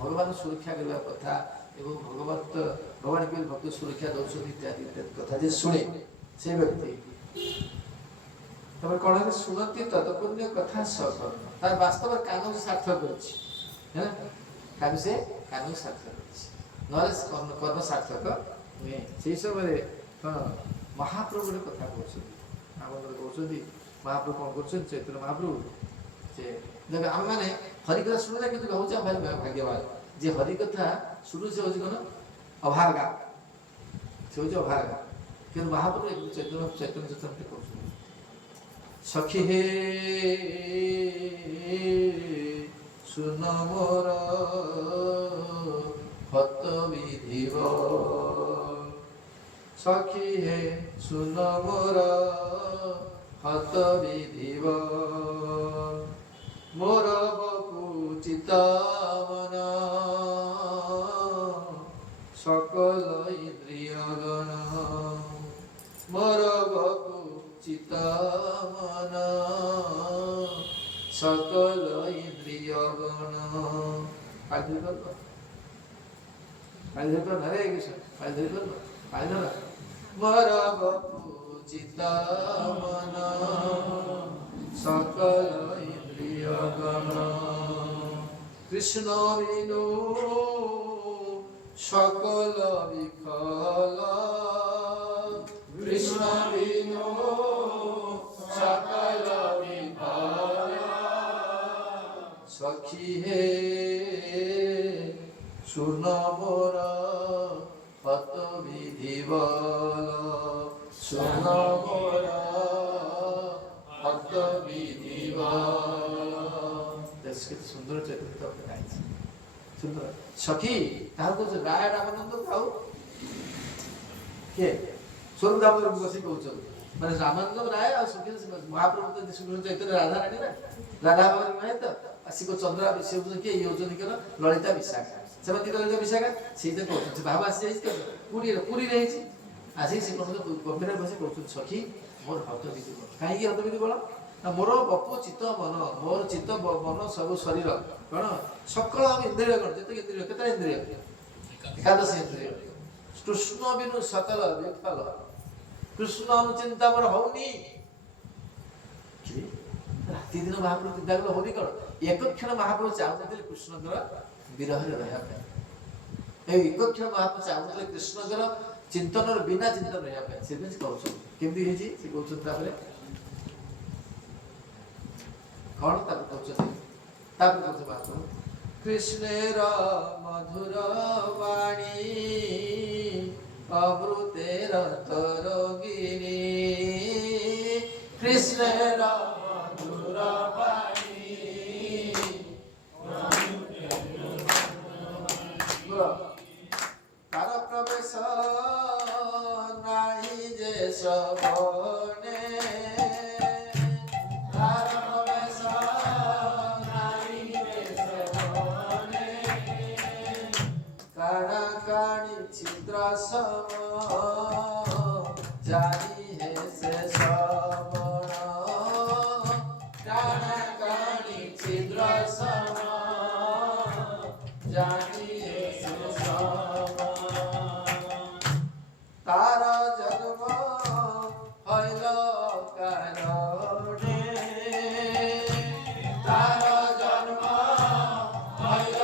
ଭଗବାନ ସୁରକ୍ଷା କରିବା କଥା ଏବଂ ଭଗବାନ କେମିତି ଭକ୍ତ ସୁରକ୍ଷା ଦେଉଛନ୍ତି ଇତ୍ୟାଦି କଥା ଯେ ଶୁଣେ ସେ ବ୍ୟକ୍ତି ତାପରେ କ'ଣ ଶୁଣନ୍ତି ତତ୍ ପୁଣ୍ୟ କଥା ସକର୍ଣ୍ଣ, ତାର ବାସ୍ତବରେ କାନୁନ ସାର୍ଥକ ଅଛି ହେଲା, କାନୁନ ସାର୍ଥକ ଅଛି, ନହେଲେ କର୍ମ ସାର୍ଥକ ନୁହେଁ। ସେଇ ସମୟରେ କ'ଣ ମହାପ୍ରଭୁ ଗୋଟେ କଥା କହୁଛନ୍ତି, ଆମର କହୁଛନ୍ତି ମହାପ୍ରଭୁ କ'ଣ କରୁଛନ୍ତି ଚୈତନ୍ୟ ମହାପ୍ରଭୁ ଯେ ଦେଖ ଆମେମାନେ ହରିକଥା ଶୁଣିଲେ କିନ୍ତୁ ଭାବୁଛେ ଭାରି ଭାଗ୍ୟବାନ ଯେ ହରିକଥା ଶୁଣୁଛେ ହେଉଛି କ'ଣ ଅଭାଗା, ସେ ହେଉଛି ଅଭାଗା। କିନ୍ତୁ ମହାପ୍ରଭୁ ଚୈତନ୍ୟ କହୁଛନ୍ତି ସଖୀ ହେ ଶୁନ ମୋର ହତ ବିଧିବ, ସଖୀ ହେ ଶୁନ ମୋର ହତ ବିଧିବ, ମୋର ବପୁ ଚିତ ମନ সকল ইন্দ্রিয় গণ, মোর বপু চিত মন সকল ইন্দ্রিয় গণ। হরে কৃষ্ণ মোর বপু চিত মন সকল ইন্দ্রিয় গণ, কৃষ্ণ বিনু সকল বিফল, কৃষ্ণ বিনু সকল বিফল, সখী হে শুন মোর হত বিধি বল, শুন মোর হত বিধি বল। কেତେ ସୁନ୍ଦର ଚୈତନ୍ୟ ଗାଇଛି, ସୁନ୍ଦର। ସଖୀ କାହାକୁ କହୁଛ? ରାୟ ରାମାନନ୍ଦ ଆଉ କିଏ ସ୍ୱରୂପ ଦାମୋଦର ବସି କହୁଛନ୍ତି, ମାନେ ରାମାନନ୍ଦ ରାୟ ଆଉ ସଖୀ ମହାପ୍ରଭୁ ତ ଶ୍ରୀକୃଷ୍ଣ ଚୈତନ୍ୟ ରାଧା ରାଣୀ ନା, ରାଧା ଭାବରେ ନୁହେଁ ତ ଆସିକ ଚନ୍ଦ୍ର ସେ ହଉଛନ୍ତି କିଏ? ଇଏ ହଉଛନ୍ତି କିଏ? ଲଳିତା ବିଶାଖା। ସେମାନେ ଲଳିତା ବିଶାଖା ସେଇଟା କହୁଛନ୍ତି। ଭାବ ଆସିଯାଇଛି ପୁରୀରେ ହେଇଛି, ଆସିକି ଶ୍ରୀକୃଷ୍ଣ ଗମ୍ଭୀର ବସି କହୁଛନ୍ତି ସଖୀ ମୋର ହତ ବିଧି ବଳ। କାହିଁକି ହତ ବିଧି ବଳ? ମୋର ବପୁ ଚିତ୍ତ ମନ, ମୋର ଚିତ୍ତ ମନ ସବୁ ଶରୀର କ'ଣ ସକଳ ଇନ୍ଦ୍ରିୟ କ'ଣ ଯେତେ ଇନ୍ଦ୍ରିୟ, କେତେ ଇନ୍ଦ୍ରିୟ? ଏକାଦଶ ଇନ୍ଦ୍ରିୟ। କୃଷ୍ଣ ବିନୁ ସକଳ ବିଫଳ, କୃଷ୍ଣ ଅନୁଚିନ୍ତା ମୋର ହଉନି। ରାତି ଦିନ ମହାପ୍ରଭୁ ଚିନ୍ତା କଲେ ହଉନି କ'ଣ? ଏକ କ୍ଷଣ ମହାପ୍ରଭୁ ଚାହୁଁନଥିଲେ କୃଷ୍ଣଙ୍କର ବିରହରେ ରହିବା ପାଇଁ। এই ଏକକ୍ଷଣ ମହାପ୍ରଭୁ ଚାହୁଁଥିଲେ କୃଷ୍ଣଙ୍କର ଚିନ୍ତନର ବିନା ଚିନ୍ତନ ରହିବା ପାଇଁ। ସେଥିପାଇଁ ସେ କହୁଛନ୍ତି କେମିତି ହେଇଛି ସେ କହୁଛନ୍ତି। ତାପରେ କ'ଣ ତାପରେ କହୁଛନ୍ତି? ତାପରେ କହୁଛନ୍ତି ମହାପ୍ରଭୁ কৃষ্ণের মধুর বাণী অমৃতের তরঙ্গিনী, কৃষ্ণের মধুর বাণী তার প্রবেশ নাই যে সবনে, ছিদ্র সম জানি হে সে সমন, কাণি ছিদ্র সম জানি হে সে সমন, তার জন্ম হইল কারণে, তার জন্ম হইল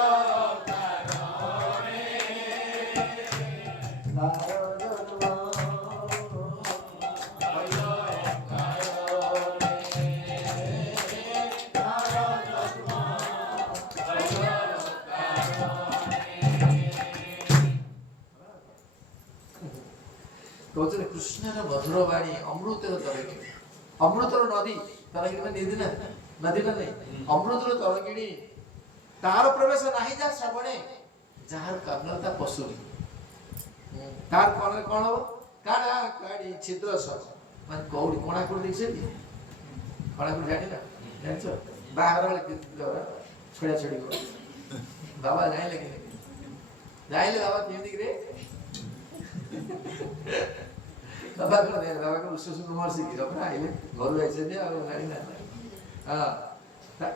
କହୁଛନ୍ତି କୃଷ୍ଣର ମଧୁର ବାଣୀ ଅମୃତର ତରଙ୍ଗିଣୀ, ଅମୃତର ନଦୀ ତରଙ୍ଗିଣୀ ମାନେ ନଦୀ ନା, ନଦୀ ନା ନାହିଁ, ଅମୃତର ତରଙ୍ଗିଣୀ ତାର ପ୍ରବେଶ ନାହିଁ ଯାହା ଶ୍ରବଣେ, ଯାହାର କର୍ଣ୍ଣରେ ତା ପଶୁନି। तार कौन हो काड़ा काड़ी छिद्र सब मान कौड़ी कोणा कोड़ी देखछे कोणा कोड़ी जानि ना जानछो बाहर वाले के छोड़ा छोड़ी को बाबा जाइले बाबा केमि रे बाबा को दे बाबा को सुसु कुमार सिकी रखना आइले घर आइसे दे आ जानि ना हां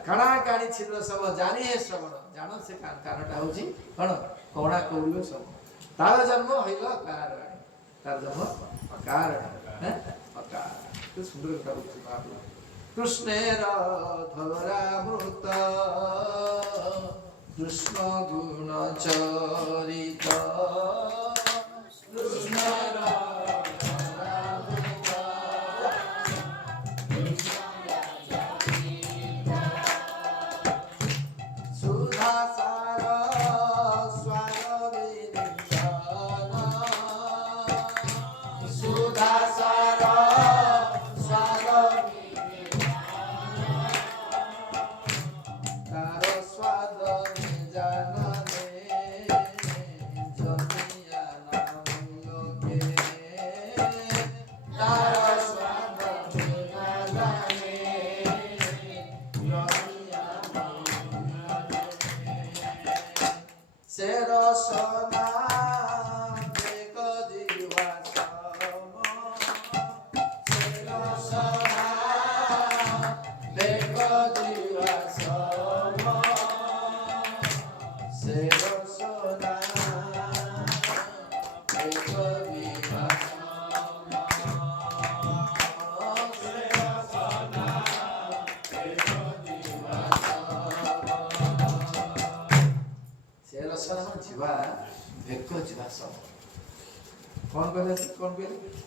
काड़ा काड़ी छिद्र सब जानि हे श्रवण जानो से कारणटा होची कोन कोणा कोड़ी सब तार जन्म हइल कारण तार जन्म अकारण हैं अकारण तो सुंदर कथा बोलते बाप कृष्णेर धरामृत कृष्ण गुण चरित कृष्णेर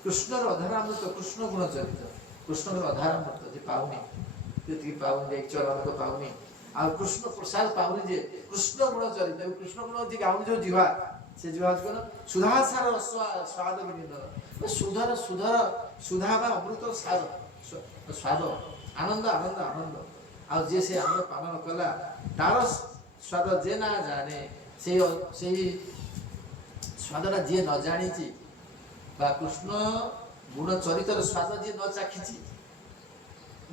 कृष्ण अधरामृत कृष्ण गुण चरित कृष्ण अधरामृत जे पाउनी तेती पाउनी एक चरण को पाउनी आ कृष्ण प्रसाद पाउनी जे कृष्ण गुण चरित कृष्ण गुण जे गाउनी जो जीवा से जीवा को सुधासार स्वाद विनिन सुधर सुधर सुधा बा अमृत सार स्वाद आनंद आनंद आनंद आ जे से आनंद पालन कला तार स्वाद जे ना जाने से स्वादटा जे न जानी बा कृष्ण गुण चरितर स्वाद जे न चाखी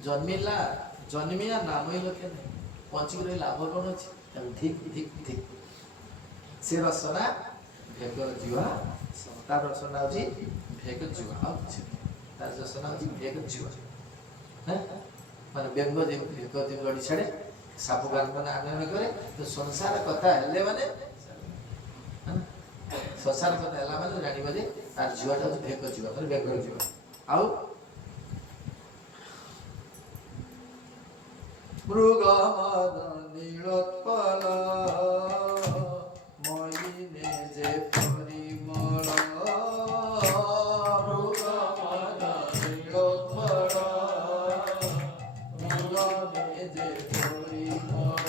जन्मिया नाम ही लखे नहीं पंचिक रही लाभ कौन अच्छी धिक धिक धिक से रसना भेक जीवा तार रसना हूँ भेक जीवा तार रसना हूँ भेक जीवा माने व्यंग जे भेक जे गड़ी छाड़े साप गान मैंने आनंद करे तो संसार कथा हेले माने संसार कथा हेला माने जानिबा जे तार जीवाटा हूँ भेक जीवा माने व्यंग जीवा आउ मृगमद नीलोत्पल मयिने जे परिमल मृगमद नीलोत्पल मयिने जे परिमल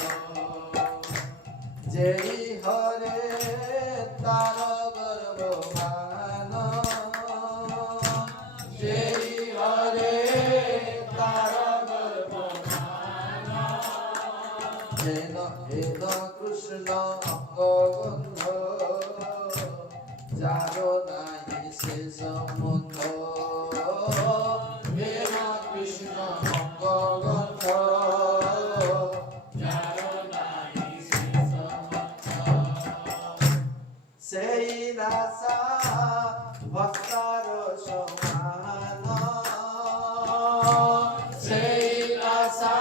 जेई हरे तार गर्भमान जेई हरे तार कृष्ण अंगबंध जारो नाई से संबंध कृष्ण अंगबंध जारो नाई से संबंध सेई दासा भक्तार समान सेई दासा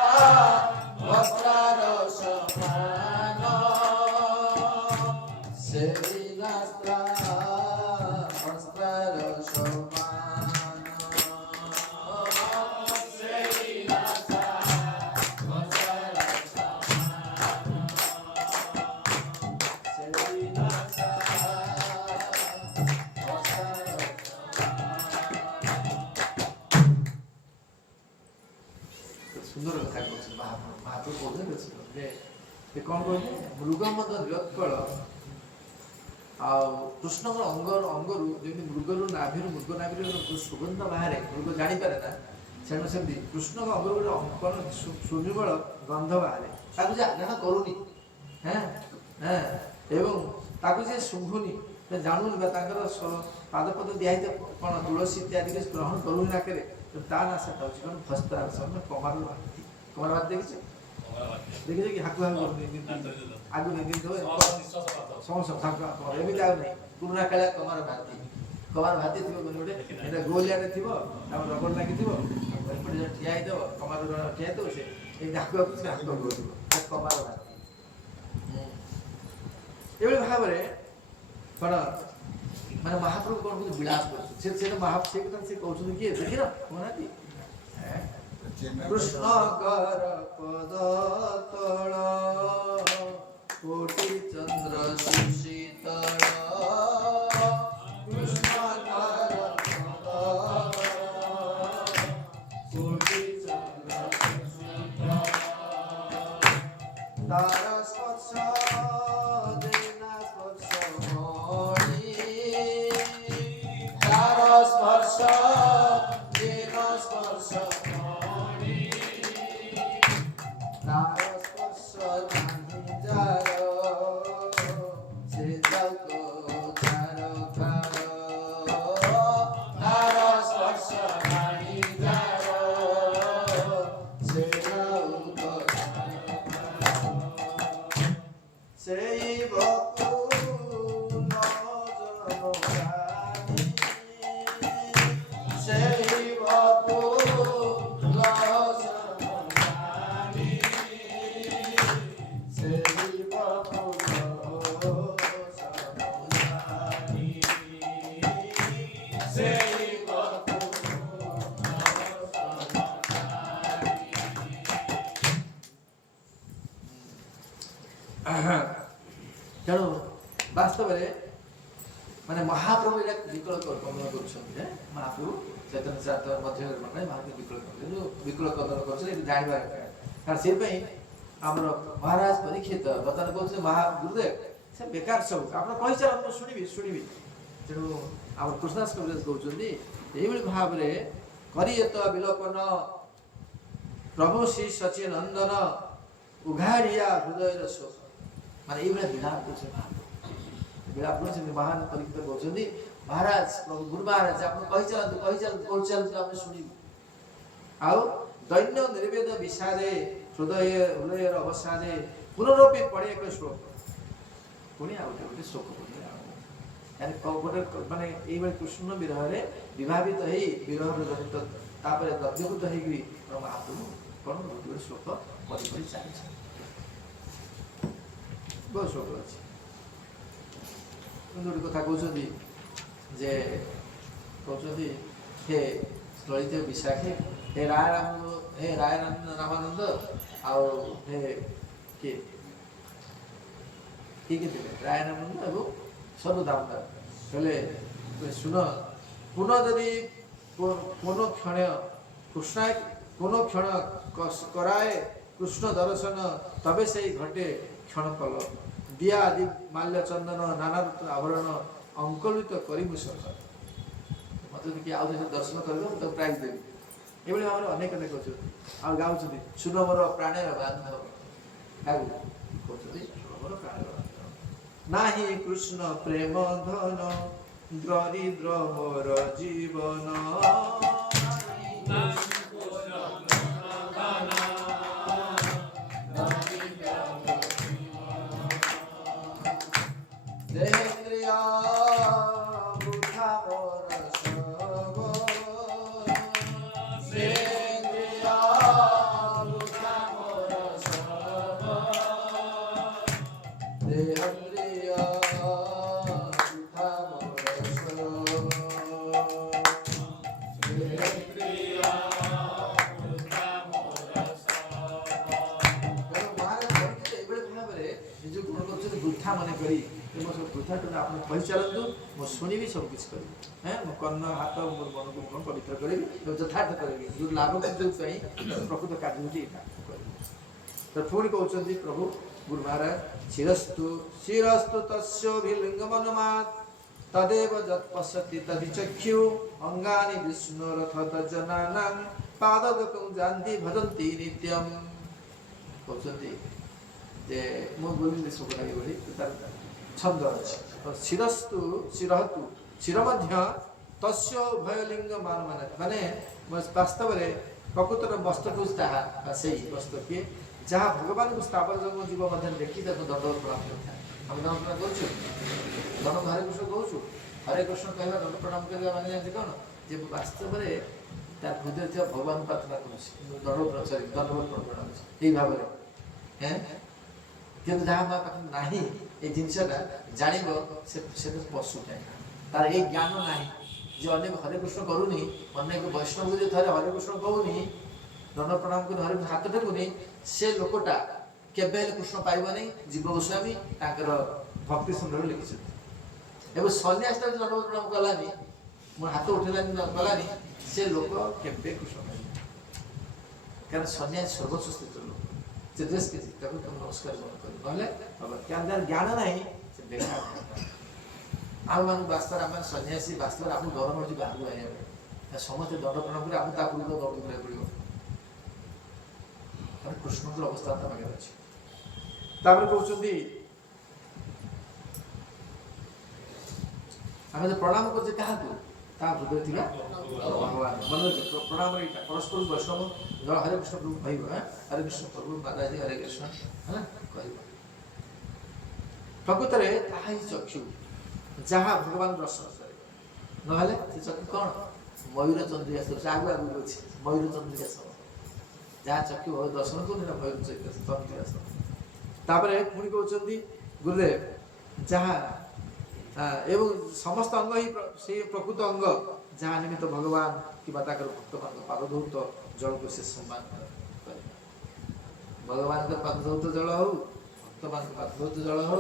भक्तार समान सेई दासा भक्तार समान सेई दासा भक्तार समान सेई दासा सुंदर कथा कहते महाप्रभु बोलते कौन कहते मृगमद नीलोत्पल आ कृष्ण अंगरू जमी मृगर नाभि मृग नाभि जो सुगंध बाहर मृग जापे ना से कृष्ण अंगर गोटे सुनिर्मल गंध बाहर ताकू जे आज्ञा करूनी हाँ हाँ एवं ताकू जे शुंघुनी ଜାଣୁନି ବା ତାଙ୍କର ପାଦପଦ ଦିଆହେଇଥିବ କ'ଣ ତୁଳସୀ ଇତ୍ୟାଦି କିଛି ଗ୍ରହଣ କରୁନି ନାକରେ, ତା ନା ସେଟା ହେଉଛି କ'ଣ ଭସ୍ତ୍ରାସନ କମାର ଭାତି। କମାର ଭାତି ଦେଖିଛ? ଦେଖିଛ କି ହାକୁ ହାକୁ ଆଗୁ ଏମିତି ଆଉ ନାହିଁ। ପୁରୁଣା କାଳିଆ କମାର ଭାତି। କମାର ଭାତି ଥିବ ଗୋଟେ ଏଇଟା ଗୋଲିଆରେ ଥିବ, ତାପରେ ରବର ଲାଗିଥିବ, ଏପଟେ ଠିଆ ହେଇଥିବ, କମାର ଠିଆ ହେଇଥିବ, ସେ ଏମିତି ହାକୁ ହାକୁ କରୁଥିବ, କମାର ଭାତି। ଏଭଳି ଭାବରେ କ'ଣ ମାନେ ମହାପ୍ରଭୁ କ'ଣ କହୁଛନ୍ତି ବିଳାସ କରୁଛନ୍ତି। ସେ କଥା ସେ କହୁଛନ୍ତି କିଏ ଦେଖିନ କହୁନାହାନ୍ତି? କୃଷ୍ଣଙ୍କର ପଦ ତଳ କୋଟି ଚନ୍ଦ୍ର ସୁଶୀତଳ, କୃଷ୍ଣଙ୍କର ପଦ କୋଟି ଚନ୍ଦ୍ର ସୁଶୀତଳ, ତାର ସ୍ପର୍ଶ ଦେନା ସ୍ପର୍ଶ ମଣି, ତାର ସ୍ପର୍ଶ ଦେନା ସ୍ପର୍ଶ ମଣି, ତାର ସ୍ପର୍ଶ ନାହିଁ ଯାର, ସେ ଯାଉକ ଯାର କାଳ, ତାର ସ୍ପର୍ଶ ନାହିଁ ଯାର, ସେ ଯାଉକ ସେଇ ବକୁଲ ଜନକାନି, ସେଇ ବକୁଲ ଜନକାନି, ସେଇ ବକୁଲ ଜନକାନି, ସେଇ ବକୁଲ ଜନକାନି। ତେଣୁ ବାସ୍ତବରେ ମାନେ ମହାପ୍ରଭୁ ଏଇଟା ବିକଳ୍ପ କର୍ମଣ କରୁଛନ୍ତି। ମହାପ୍ରଭୁ ଚୈତନ୍ୟ ଚରିତ ମଧ୍ୟରେ ମହାପ୍ରଭୁ ବିକଳ କର୍ମଣ କରୁଛନ୍ତି, ଏଠି ଜାଣିବା ଦରକାର। କାରଣ ସେଥିପାଇଁ ଆମର ମହାରାଜ ପରୀକ୍ଷିତ ବର୍ତ୍ତମାନ କହୁଛନ୍ତି ଗୁରୁଦେବ ସେ ବେକାର ସବୁ ଆପଣ କହିଚାଲ, ମୁଁ ଶୁଣିବି। ତେଣୁ ଆମର କୃଷ୍ଣଦାସ କବିରାଜ କହୁଛନ୍ତି ଏଇଭଳି ଭାବରେ କରିଏତ ବିଲୋପନ ପ୍ରଭୁ ଶ୍ରୀ ସଚିନନ୍ଦନ ଉଘାଡ଼ିଆ ହୃଦୟର ଶୋକ। ମାନେ ଏଇଭଳିଆ ବିଳାପ କରୁଛନ୍ତି ବିଳାପ କରୁଛନ୍ତି ମହାନ ପରୀକ୍ଷିତ କହୁଛନ୍ତି ମହାରାଜ ପ୍ରଭୁ ଗୁରୁ ମହାରାଜ ଆପଣ କହିଚାଲନ୍ତୁ ଆମେ ଶୁଣିବୁ। ଆଉ ଦୈନ୍ୟ ନିର୍ବେଦ ବିଷାଦେ ହୃଦୟର ଅବସାଦେ ପୁନରୂପି ପଡ଼େ ଏକ ଶ୍ଲୋକ, ପୁଣି ଆଉ ଗୋଟେ ଶ୍ଲୋକ ଗୋଟେ ମାନେ ଏଇଭଳି କୃଷ୍ଣ ବିରହରେ ବିଭାବିତ ହେଇ ବିରହର ଜନିତ ତାପରେ ଦଗ୍ଧଭୂତ ହେଇକିରି ମହାପ୍ରଭୁ କ'ଣ ଗୋଟେ ଶ୍ଲୋକ ପରି ଚାଲିଛି। ବହୁତ ଶୋକ ଅଛି। ଗୋଟେ କଥା କହୁଛନ୍ତି ଯେ ହେ ଲଳିତ ବିଶାଖେ, ହେ ରାୟ ରାମାନନ୍ଦ ଆଉ ହେ କିଏ ଥିଲେ ରାୟ ରାମାନନ୍ଦ ଏବଂ ସରୁ ଦାମୋଦର କହିଲେ ଶୁଣ ପୁନଃ ଯଦି ପୁନଃ କ୍ଷଣ କରାଏ କୃଷ୍ଣ ଦର୍ଶନ ତବେ ସେଇ ଘଟେ କ୍ଷଣ କଲ ଦିଆ ଆଦି ମାଲ୍ୟ ଚନ୍ଦନ ନାନା ଋତୁ ଆଭରଣ ଅଙ୍କଳିତ କରିମୁ ସତ। ମତେ ଯଦି କିଏ ଆଉ ଦର୍ଶନ କରିବ ମୁଁ ତାକୁ ପ୍ରାଇଜ ଦେବି। ଏଭଳି ଭାବରେ ଅନେକ କହୁଛନ୍ତି ଆଉ ଗାଉଛନ୍ତି ଶୁଣ ମୋର ପ୍ରାଣର ବାନ୍ଧବ, କହୁଛନ୍ତି ଶୁଣ ମୋର ପ୍ରାଣର ବାନ୍ଧବ ନାହିଁ କୃଷ୍ଣ ପ୍ରେମ ଧନ ଦରିଦ୍ର ମୋର ଜୀବନ, দেহেন্দ্রিয়া বৃথা মোর সব, দেহেন্দ্রিয়া বৃথা মোর সব, দেহেন্দ্রিয়া বৃথা মোর সব, দেহেন্দ্রিয়া বৃথা মোর সব। ଏଇଭଳି ଭାବରେ ନିଜ ଗୁଣ କରୁଛନ୍ତି ବୃଥା ମନେ କରି ମୋ ସବୁ ବୃଥାଠୁ ଆପଣ କହିଚାଲନ୍ତୁ, ମୁଁ ଶୁଣିବି, ସବୁ କିଛି କରିବି। ମୋ କର୍ଣ୍ଣ ହାତ ମୋର ମନକୁ କ'ଣ ପବିତ୍ର କରିବି ଏବଂ ଯଥାର୍ଥ କରିବି, ଯେଉଁ ଲାଭ ପାଇଁ ପ୍ରକୃତ କାର୍ଯ୍ୟ ହେଉଛି ଏଇଟା କରିବି। ତ ପୁଣି କହୁଛନ୍ତି ପ୍ରଭୁ ଗୁରୁ ମହାରାଜ ଶିରସ୍ତୁ ତସ୍ୟଭିଲିଙ୍ଗମନମାତ୍ ତଦେବ ଯତ୍ ପଶ୍ୟତି ତଦିଚକ୍ଷୁ ଅଙ୍ଗାନି ବିଷ୍ଣୁ ରଥ ତଜନାନାଂ ପାଦଦକଂ ଜାନ୍ତି ଭଜନ୍ତି ନିତ୍ୟମ୍। କହୁଛନ୍ତି ଯେ ମୁଁ ବୋଲିଲି ଶୋକ ଲାଗେ ବୋଲି छंद अछि शिरस्तु शिरहतु शिर मध्य तस्य उभयलिंग मान माने वास्तव रे प्रकृतर वस्तु को ताहा सेही वस्तु के जहाँ भगवान को स्थावर जन्म जीव मध्य देखि ताको दंडवत प्रणाम करता हम दंड प्रणाम करू दंड हरे कृष्ण कहू हरे कृष्ण कहला दंड प्रणाम करला माने जानते कोन जे वास्तव रे तार हृदय थे भगवान प्रार्थना करू दंडवत प्रणाम एई भाव रे हैं किंतु जहाँ मा पाख नाही ए जिनसटा जानिबो से पशु है तार ए ज्ञान नाही जो अनेक हरे कृष्ण करूनी अनेक वैष्णव जो थरे हरे कृष्ण कहूनी दंड प्रणाम कर हरे हाथ टेकुनी से लोकटा केबे कृष्ण पाइबो नहीं जीव गोस्वामी ताकर भक्ति सुंदर लिखिछ एबो सन्यास दंड प्रणाम कलानी मो हाथ उठेलानी कलानी से लोक केबे कृष्ण पाइबो कारण सन्यास सर्वोच्च स्थित लोक जे देश के ताको तुम नमस्कार कर कहले अब क्या अंदर ज्ञान नहीं से बेकार आम मान वास्तव आम सन्यासी वास्तव आम डर मार्च बाहर आया समस्त दंड प्रणाम कर आम दंड करने पड़ो कारण कृष्ण अवस्था पाखे अच्छी कहते आम जो प्रणाम कर हृदय थी भगवान मन प्रणाम परस्पर वैष्णव हरे कृष्ण प्रभु कह हरे कृष्ण प्रभु माताजी हरे कृष्ण है कह प्रकृत में ताही चक्षु जहाँ भगवान दर्शन करे नहले से चक्षु कौन मयूर चंद्रिका सब आगु आगु अच्छे मयूर चंद्रिका सब जहाँ चक्षु दर्शन कर मयूर चंद्रिका सब पुणी कहते गुरुदेव जहाँ एवं समस्त अंग ही से प्रकृत अंग जहाँ निमित्त भगवान कि भक्त मान पादधौत जल को से सम्मान करे भगवान का पादधौत जल हो भक्त मान पादधौत जल हो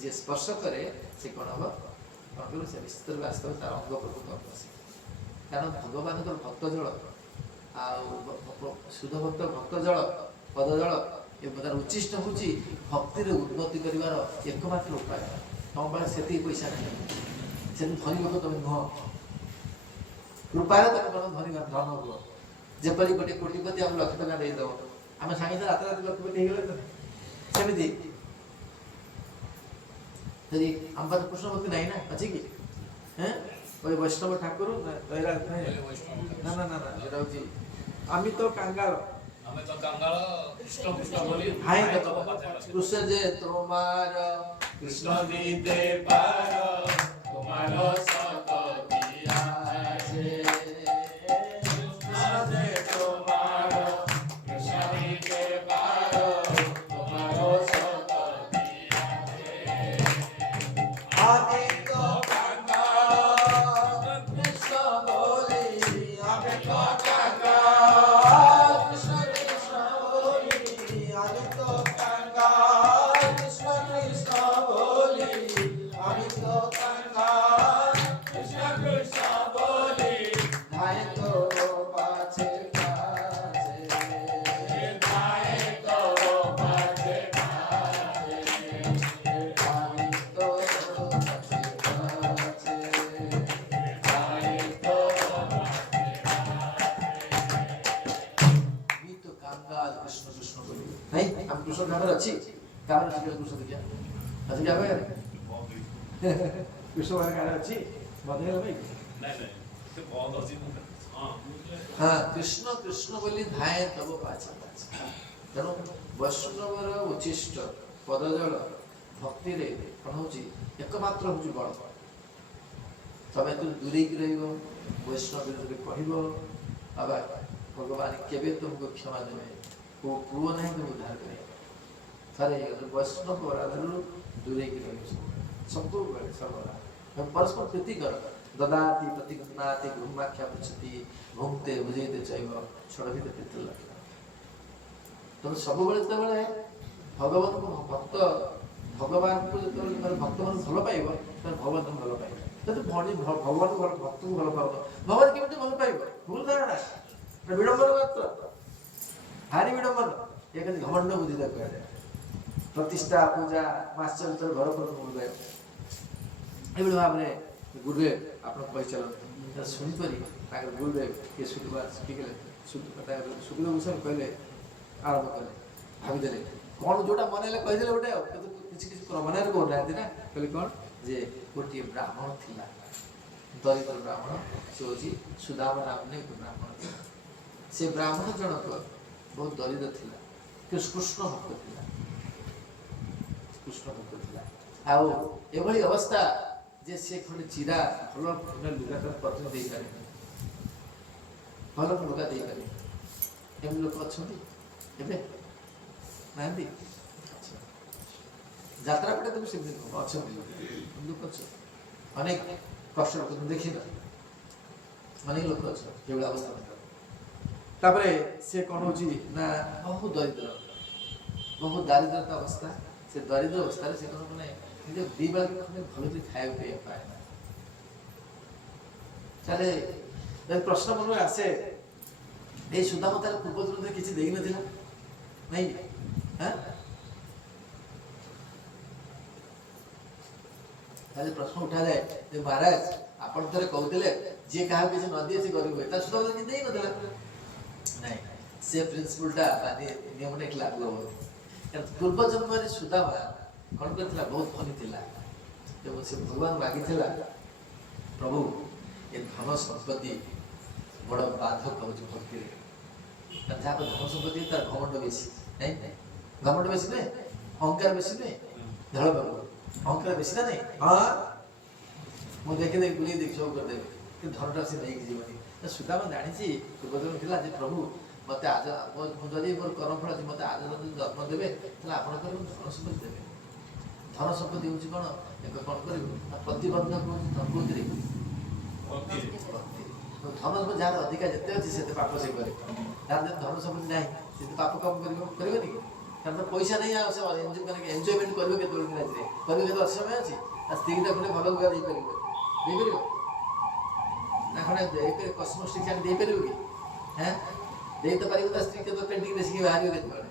जे स्पर्श करे से कौन हम कौन से निश्चित वास्तव तार अंग प्रकृत अंग से कारण भगवान भक्त जल शुद्ध भक्त जल पद जल तार उच्चिष्ट हूँ भक्ति उन्नति कर एकमात्र उपाय तुम पास से पैसा नहीं से धनी लोक तुम नुह कृपार तुम कौन धनी धन हुआ जपरी गोटे कोटिपति आम लक्ष टका देदेव आम सांगे रात रात लक्षपति हो गले सेमती यदि आम पास कृष्ण भक्ति नहीं ना अच्छी कि हैं बोले वैष्णव ठाकुर ना ना ना ना जेटा होची आमी तो कांगाल हमें तो कांगाल कृष्ण कृष्ण बोली हाय तो कृष्ण जे तुम्हार कृष्ण दीते पार तुम्हारो सत दिया जे कृष्ण जे तुम्हार कृष्ण दीते पार तुम्हारो सत दिया जे आदि तो कांगाल कृष्ण बोली आगे तो कांगाल कृष्ण कृष्ण बोली आदि तो कांगाल कृष्ण कृष्ण बोली आदि तो कांगाल कृष्ण कृष्ण बोली धाय तो पाछे पाछे धाय तो पाछे पाछे धाय तो पाछे पाछे धाय तो ये तो कांगाल कृष्ण कृष्ण बोली नहीं हम कृष्ण कांगाल अच्छी कांगाल कृष्ण देखिए अच्छा क्या भाई कृष्ण कांगाल अच्छी बदले भाई नहीं से बहुत अच्छी हां कृष्ण कृष्ण बोली धाय तब पाछे पाछे तेणु वैष्णवर उच्चिष्ट पदजल भक्ति रे कौन हो एकमात्र हूँ बल तमें तुम दूरे की वैष्णव विरोध कह बाबा भगवान केवे तुमको क्षमा देवे को पुओ नहीं तुम उद्धार करे सारे वैष्णव अपराध दूरे की सब सर्वदा परस्पर प्रीति कर ददाति प्रतिगमनाति घुमाख्या पृछति घुमते बुझेते चैव षडभित पितृ लक्षण तुम सब बेले भगवान को भक्त भगवान को जो भक्त मान भल पाइब भगवान तुम भल पाइब जब भगवान को भक्त को भल पाओ भगवान केମିତି भल पाइब भूल धारणा विडंबन मात्र भारी विडंबन ये कहते घमंड बुद्धि दरकार प्रतिष्ठा पूजा मास भीतर घर पर गुरुदेव ये भाव में गुरुदेव आप कही चलते शुणिकी गुरुदेव ये सुखदेव गोस्वामी कहले आरंभ कले भाविदे कौन जोटा मन है कहीदे गोटे किसी किसी प्रमाण कहना ना कहले कौन जे गोटे ब्राह्मण थिला दरिद्र ब्राह्मण से हूँ सुदामा नाम नहीं ब्राह्मण से ब्राह्मण जनक बहुत दरिद्र थिला कृष्ण भक्त थिला कृष्ण भक्त थिला आउ एभली अवस्था जे से खंडे चिरा भल लुगा पत्र दे पारे भल लुगा दे पारे एम लोक अच्छा যাত্রা পেটে তুমি সেদিন অনেক লোক আছে অনেক কষ্ট তুমি দেখি না অনেক লোক আছে যেগুলো অবস্থা তারপরে সে কোন হচ্ছে না বহু দারিদ্রতা অবস্থা সে দরিদ্র অবস্থায় সে কোনো মানে নিজে ଦି ବେଳ ଖଣ୍ଡେ ଭଲ କରି ଖାଇବାକୁ ପିଇବା ପାଏ ନା ତାହେଲେ ପ୍ରଶ୍ନ ମନରେ ଆସେ ଏଇ ସୁଦାମ ତାର ପୂର୍ବ ଜନ୍ମରେ କିଛି ଦେଇନଥିଲା ନାଇଁ ताले प्रश्न उठा जाए जे महाराज आपण थरे कहउतले जे कहा किसी नदी से गरीब होता सुदा कि देई नदला नहीं से प्रिंसिपलटा बानी नियम ने लागू हो पूर्व जन्म रे सुदामा कोन करथिला बहुत फनी थिला जब से भगवान मागी थिला प्रभु ये धन संपत्ति बड़ बाधक हो भक्ति रे जहाँ पर धन संपत्ति तार घमंड बेसी नहीं घमंड बेसी नहीं अहंकार बेसी नहीं धड़ बाबू अहंकार बेसी ना नहीं हाँ मुझे देखे देख बुली देख सब कर देबे कि धनटा से नहीं जीवनी तो सुदामा जानी छी पूर्वजन्म थिला जे प्रभु मते आज जदि मोर कर्मफल अछि मते आज जदि जन्म देबे तला आपण कर धन संपत्ति देबे धन संपत्ति होछि कोन एक कोन करिवो प्रतिबंधक धनपुत्री धन जार अधिका जते अछि सेते पाप से करे तार धन संपत्ति नाही सेते पाप कम करिवो नि कारण पैसा नहीं आ से एंजॉयमेंट करिवो के तोड़ राज रे करिवो तो समय अछि स्त्री ता कोने भलो गुआ दे परिवो ना खणे दे पे कॉस्मेटिक जान दे परिवो कि हैं दे तो परिवो तो स्त्री के तो पेंटिंग देसी के बाहर के तोड़े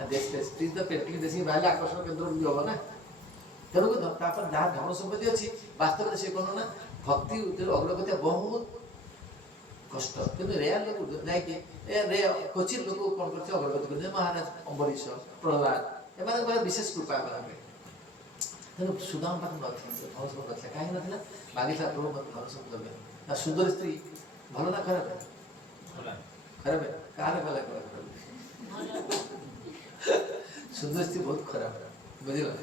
आ देश स्त्री तो पेंटिंग देसी के बाहर आकर्षण केंद्र भी होबो ना तेरो को तापर जहाँ धन संपत्ति अछि वास्तव में से कोन ना भक्ति उतर अग्रगति बहुत कष्ट किंतु रेयर लोग नहीं कि ए रे क्वचित लोग कोन करते अग्रगति करते महाराज अम्बरीश प्रहलाद एमाने बड़ा विशेष कृपा करबे तेनु सुदाम पाक नथि धन संपत्ति काहे नथिला मागिला प्रभु मत धन संपत्ति ना सुंदर स्त्री भलो ना खराब है खराब है काहे गला खराब सुंदर स्त्री बहुत खराब है बुझिला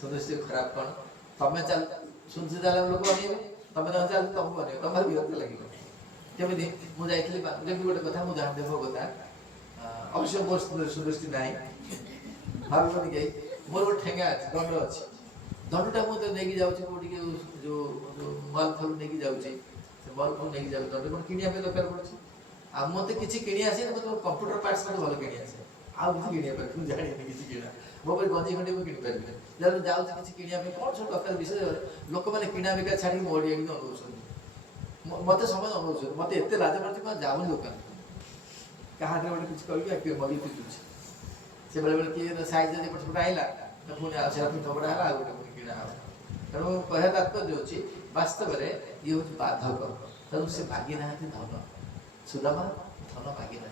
सुंदर स्त्री खराब कोन तमे चल सुनसे जाला लोग अनिबे तमे न चल तम बने तमर विरक्त लागिबो केमिति मु जाइखली देखि गोटे कथा मु जान देबो कथा अवश्य मोर सुंदर स्त्री नाही भाबनी के मोर गोटे ठेंगा अछि दंड अछि दंडटा मु तो नेकी जाउछि कोठी के जो माल फल नेकी जाउछि से माल फल नेकी जाउ दंड कोन किनिया पे दरकार पड़छि आ मते किछि किनि आसे मते कंप्यूटर पार्ट्स मते भलो किनि आसे आ किछि किनिया पे तू जानि नै किछि किना मोबाइल गंजी खंडे मु किनि पारिबे जब जाउछि किछि किनिया पे कोन सब दरकार विषय लोक माने किना बेका छाडी मोडी एडी अनुसरण मते समय अनुसरण मते एते लाज पड़छि को जाउन दुकान कहा रे गोटे किछि कहबी के मगी पिटुछि से बेले बेले के साइज जे पट आइला तो पुनी आ सेरा थोबडा हला गोटे पुनी किना हला तेणु कहे तात्पर्य होछि वास्तव रे ये होछि बाधक तेणु से भागी नाहति धन सुदामा धन भागी ना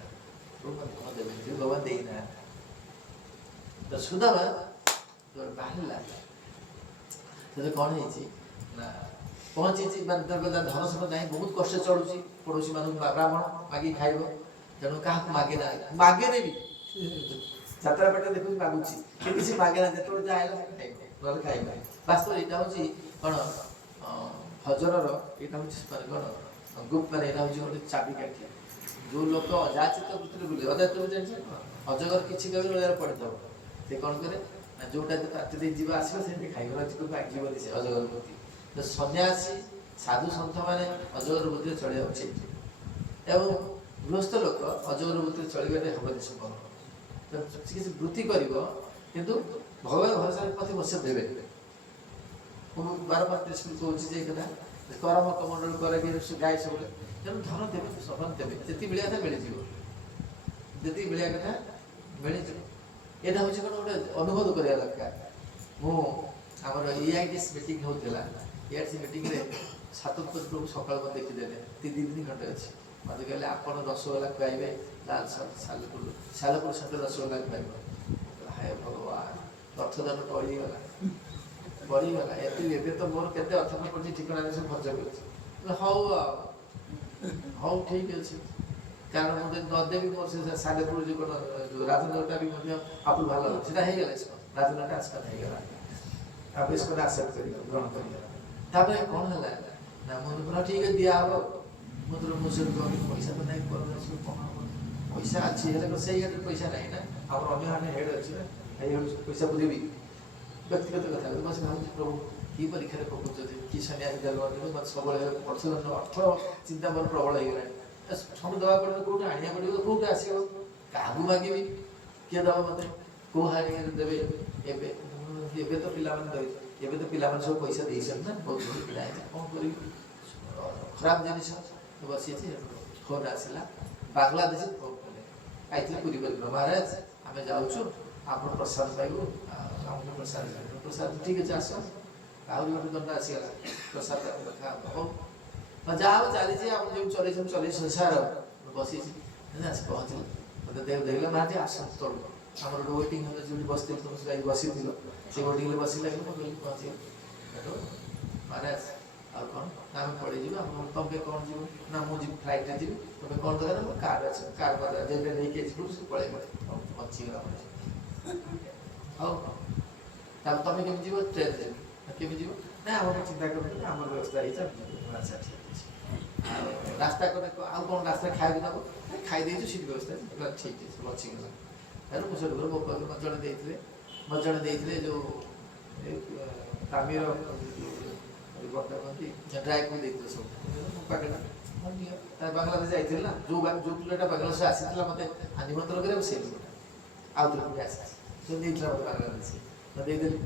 रूप धन देबे जो भगवान देई ना तो सुदामा तो बाहला तो कोन हेछि ना पहुंची माने धन सब नहीं बहुत कष्ट चलुची पड़ोसी मानु ब्राह्मण मागी खाइबो तेणु का मागे ना मागे ने भी यात्रा पेटे देखु मागुची किसी मागे ना जेतो जायला खाइबो नले खाइबो वास्तव एटा होची कोन हजरर एटा होची कोन गुप्त माने एटा होची गोटे चाबी काठी जो लोक अजाचित पुत्र बोले अजाचित बुझै छै अजगर किछि कबे ओला पड़ जाव से कोन करे जोटा जो पार्टी दे जीवा आसीबो से खाइबो को जीव दिसे अजगर बुद्धि तो सन्यासी साधु सन्थ माने अजगर बुद्धि चले उचित एवं गृहस्थ लोक अजगर बुद्धि चलिबाटे हबनि संभव तो किसी वृत्ति करिवो किंतु भगवान भरोसा पति बसे देबे बार बार प्रिंसिपल को जे कथा कर्म कमंडल करे कि गाय सब जब धन देबे सफल देबे जति बिलिया था मिल जीवो जति बिलिया कथा मिल जीवो एटा होछि कोन गोटे अनुभव करिया दरकार मु हमर ईआईटीएस मीटिंग होतला ईआईटीएस मीटिंग रे सातपुर प्रभु सकाळ को देखि देले 3 घंटे अछि मते कहले आपण रसगोल्ला खाइबे लाल सालपुर सेंटर रसगोल्ला खाइबे ଅର୍ଥଦାନ ବଢ଼ିଗଲା ଏବେ ତ ମୋର କେତେ ଅର୍ଥ ପଡ଼ିଛି ଠିକଣା ସବୁ ଖର୍ଚ୍ଚ କରୁଛି। ହଉ ଆଉ ହଉ ଠିକ୍ ଅଛି, କାରଣ ମୁଁ ଯଦି ନଦେବି ମୋର ସେ ସାଲେପୁର ଯେଉଁ କ'ଣ ରାଜନଗରଟା ବି ମଧ୍ୟ ଆପ୍ରୁଭ୍ ଭଲ ସେଟା ହେଇଗଲା, ରାଜନଗର ଟ୍ରାନ୍ସଫର ହେଇଗଲା, ଆଉ ଇସ୍କନ ଆକ୍ସେପ୍ଟ କରିବ ଗ୍ରହଣ କରିଗଲା। ତାପରେ କ'ଣ ହେଲା ନା ମୁଁ ପୁରା ଠିକ୍ ଦିଆହବ, ମୁଁ ସେଠୁ ପଇସା ତ ନାହିଁ କ'ଣ ହବ, ପଇସା ଅଛି ହେଲେ ସେଇ ହାତରେ ପଇସା ନାହିଁ ନା, ଆମର ଅନ୍ୟ ହାତରେ ହେଡ଼ ଅଛି ନା, ଏଇ ପଇସା ବୁଝିବି ବ୍ୟକ୍ତିଗତ କଥା ବସ ଭାବୁଛି ପ୍ରଭୁ କି ପରୀକ୍ଷାରେ ପକଉଛନ୍ତି, କି ସନ୍ନ୍ୟାସୀ ଦେବ ମୋତେ ସବୁବେଳେ ଅର୍ଥ ଚିନ୍ତା ମୋର ପ୍ରବଳ ହେଇଗଲାଣି, ସବୁ ଦେବା ପଡ଼ିବ, କେଉଁଠୁ ଆଣିବାକୁ ପଡ଼ିବ, କେଉଁଠୁ ଆସିବ, କାହାକୁ ମାଗିବି, କିଏ ଦେବ ମୋତେ, କେଉଁ ହାରିରେ ଦେବେ। ଏବେ ତ ପିଲାମାନେ ସବୁ ପଇସା ଦେଇଛନ୍ତି ନା, ବହୁତ ଭଲ ପିଲା ହେଇଛି, କ'ଣ କରିବି, ଖରାପ ଜିନିଷ ବସିଛି। ଫୋନ୍ ଆସିଲା, ବାଂଲାଦେଶ ଫୋନ୍ କଲେ, ଆଇଥିଲେ ପୁରୀ କରିବ ମହାରାଜ ଆମେ ଯାଉଛୁ, ଆପଣ ପ୍ରସାଦ ପାଇବୁ, ଆମକୁ ପ୍ରସାଦ ଠିକ୍ ଅଛି ଆସ, ଆହୁରି ଗୋଟେ ଦଣ୍ଡ ଆସିଗଲା, ପ୍ରସାଦ ଦେଖା ହଉ ଯାହା ହଉ ଚାଲିଛି, ଆପଣ ଯେଉଁ ଚଲେଇଛନ୍ତି ସଂସାର ବସିଛି। ଆସି ପହଞ୍ଚିଲେ ମୋତେ ଦେଖିଲେ ମହାରାଜ ଆସନ୍ତୁ ତଳକୁ, ଆମର ଗୋଟେ ୱେଟିଂ ହଲ୍ ଯେଉଁଠି ବସିଥିଲ ତୁମେ ଯାଇକି ବସିଥିଲ, ସେ ୱେଟିଂରେ ବସିଲା ମୁଁ କହିଲି ପହଞ୍ଚିଗଲି। ମହାରାଜ ଆଉ କ'ଣ ନା ଆମେ ପଳେଇଯିବୁ, ଆପଣ ତମେ କ'ଣ ଯିବ ନା ମୁଁ ଯିବି ଫ୍ଲାଇଟ୍ରେ ଯିବି, ତମେ କ'ଣ ଦରକାର ମୋ କାର୍ଡ଼ ଅଛି, କାର୍ଡ଼ ଯେବେ ନେଇକି ଆସିବୁ ସେ ପଳେଇବ, ବଞ୍ଚିଗଲା। ହଉ ତାପରେ ତମେ କେମିତି ଯିବ, ଟ୍ରେନ୍ରେ କେମିତି ଯିବ ନା ଆମର ଚିନ୍ତା କରନ୍ତୁ, ଆମର ବ୍ୟବସ୍ଥା ହେଇଛି ଆମେ ଯିବୁ। ଆଚ୍ଛା ଠିକ୍ ଅଛି, ଆଉ ରାସ୍ତା କରେ ଆଉ କ'ଣ ରାସ୍ତାରେ ଖାଇବାକୁ ଦେବ, ଖାଇଦେଇଛୁ ସେଠି ବ୍ୟବସ୍ଥା ଠିକ୍ ଅଛି, ବଞ୍ଚିଗଲା। ତାହେଲେ ମୁଁ ସେଠୁ ମୋ ପାଖରେ ମଜଣେ ଦେଇଥିଲେ ଯେଉଁ ତାମିର ଡ୍ରାଇଭର ଦେଇଥିଲେ ସବୁ ମୋ ପାଖରେ, ବାଂଲାଦେଶ ଯାଇଥିଲେ ନା, ଯେଉଁ ପିଲାଟା ବାଂଲାଦେଶ ଆସିଥିଲା ମୋତେ ନିମନ୍ତ୍ରଣ କରିବାକୁ, ସେଇ ପିଲାଟା ଆଉ ଥରେ ପୁଣି ଆସିଛି, ସେ ଦେଇଥିଲା ମୋତେ ବାଂଲାଦେଶ ଦେଇଦେଲି।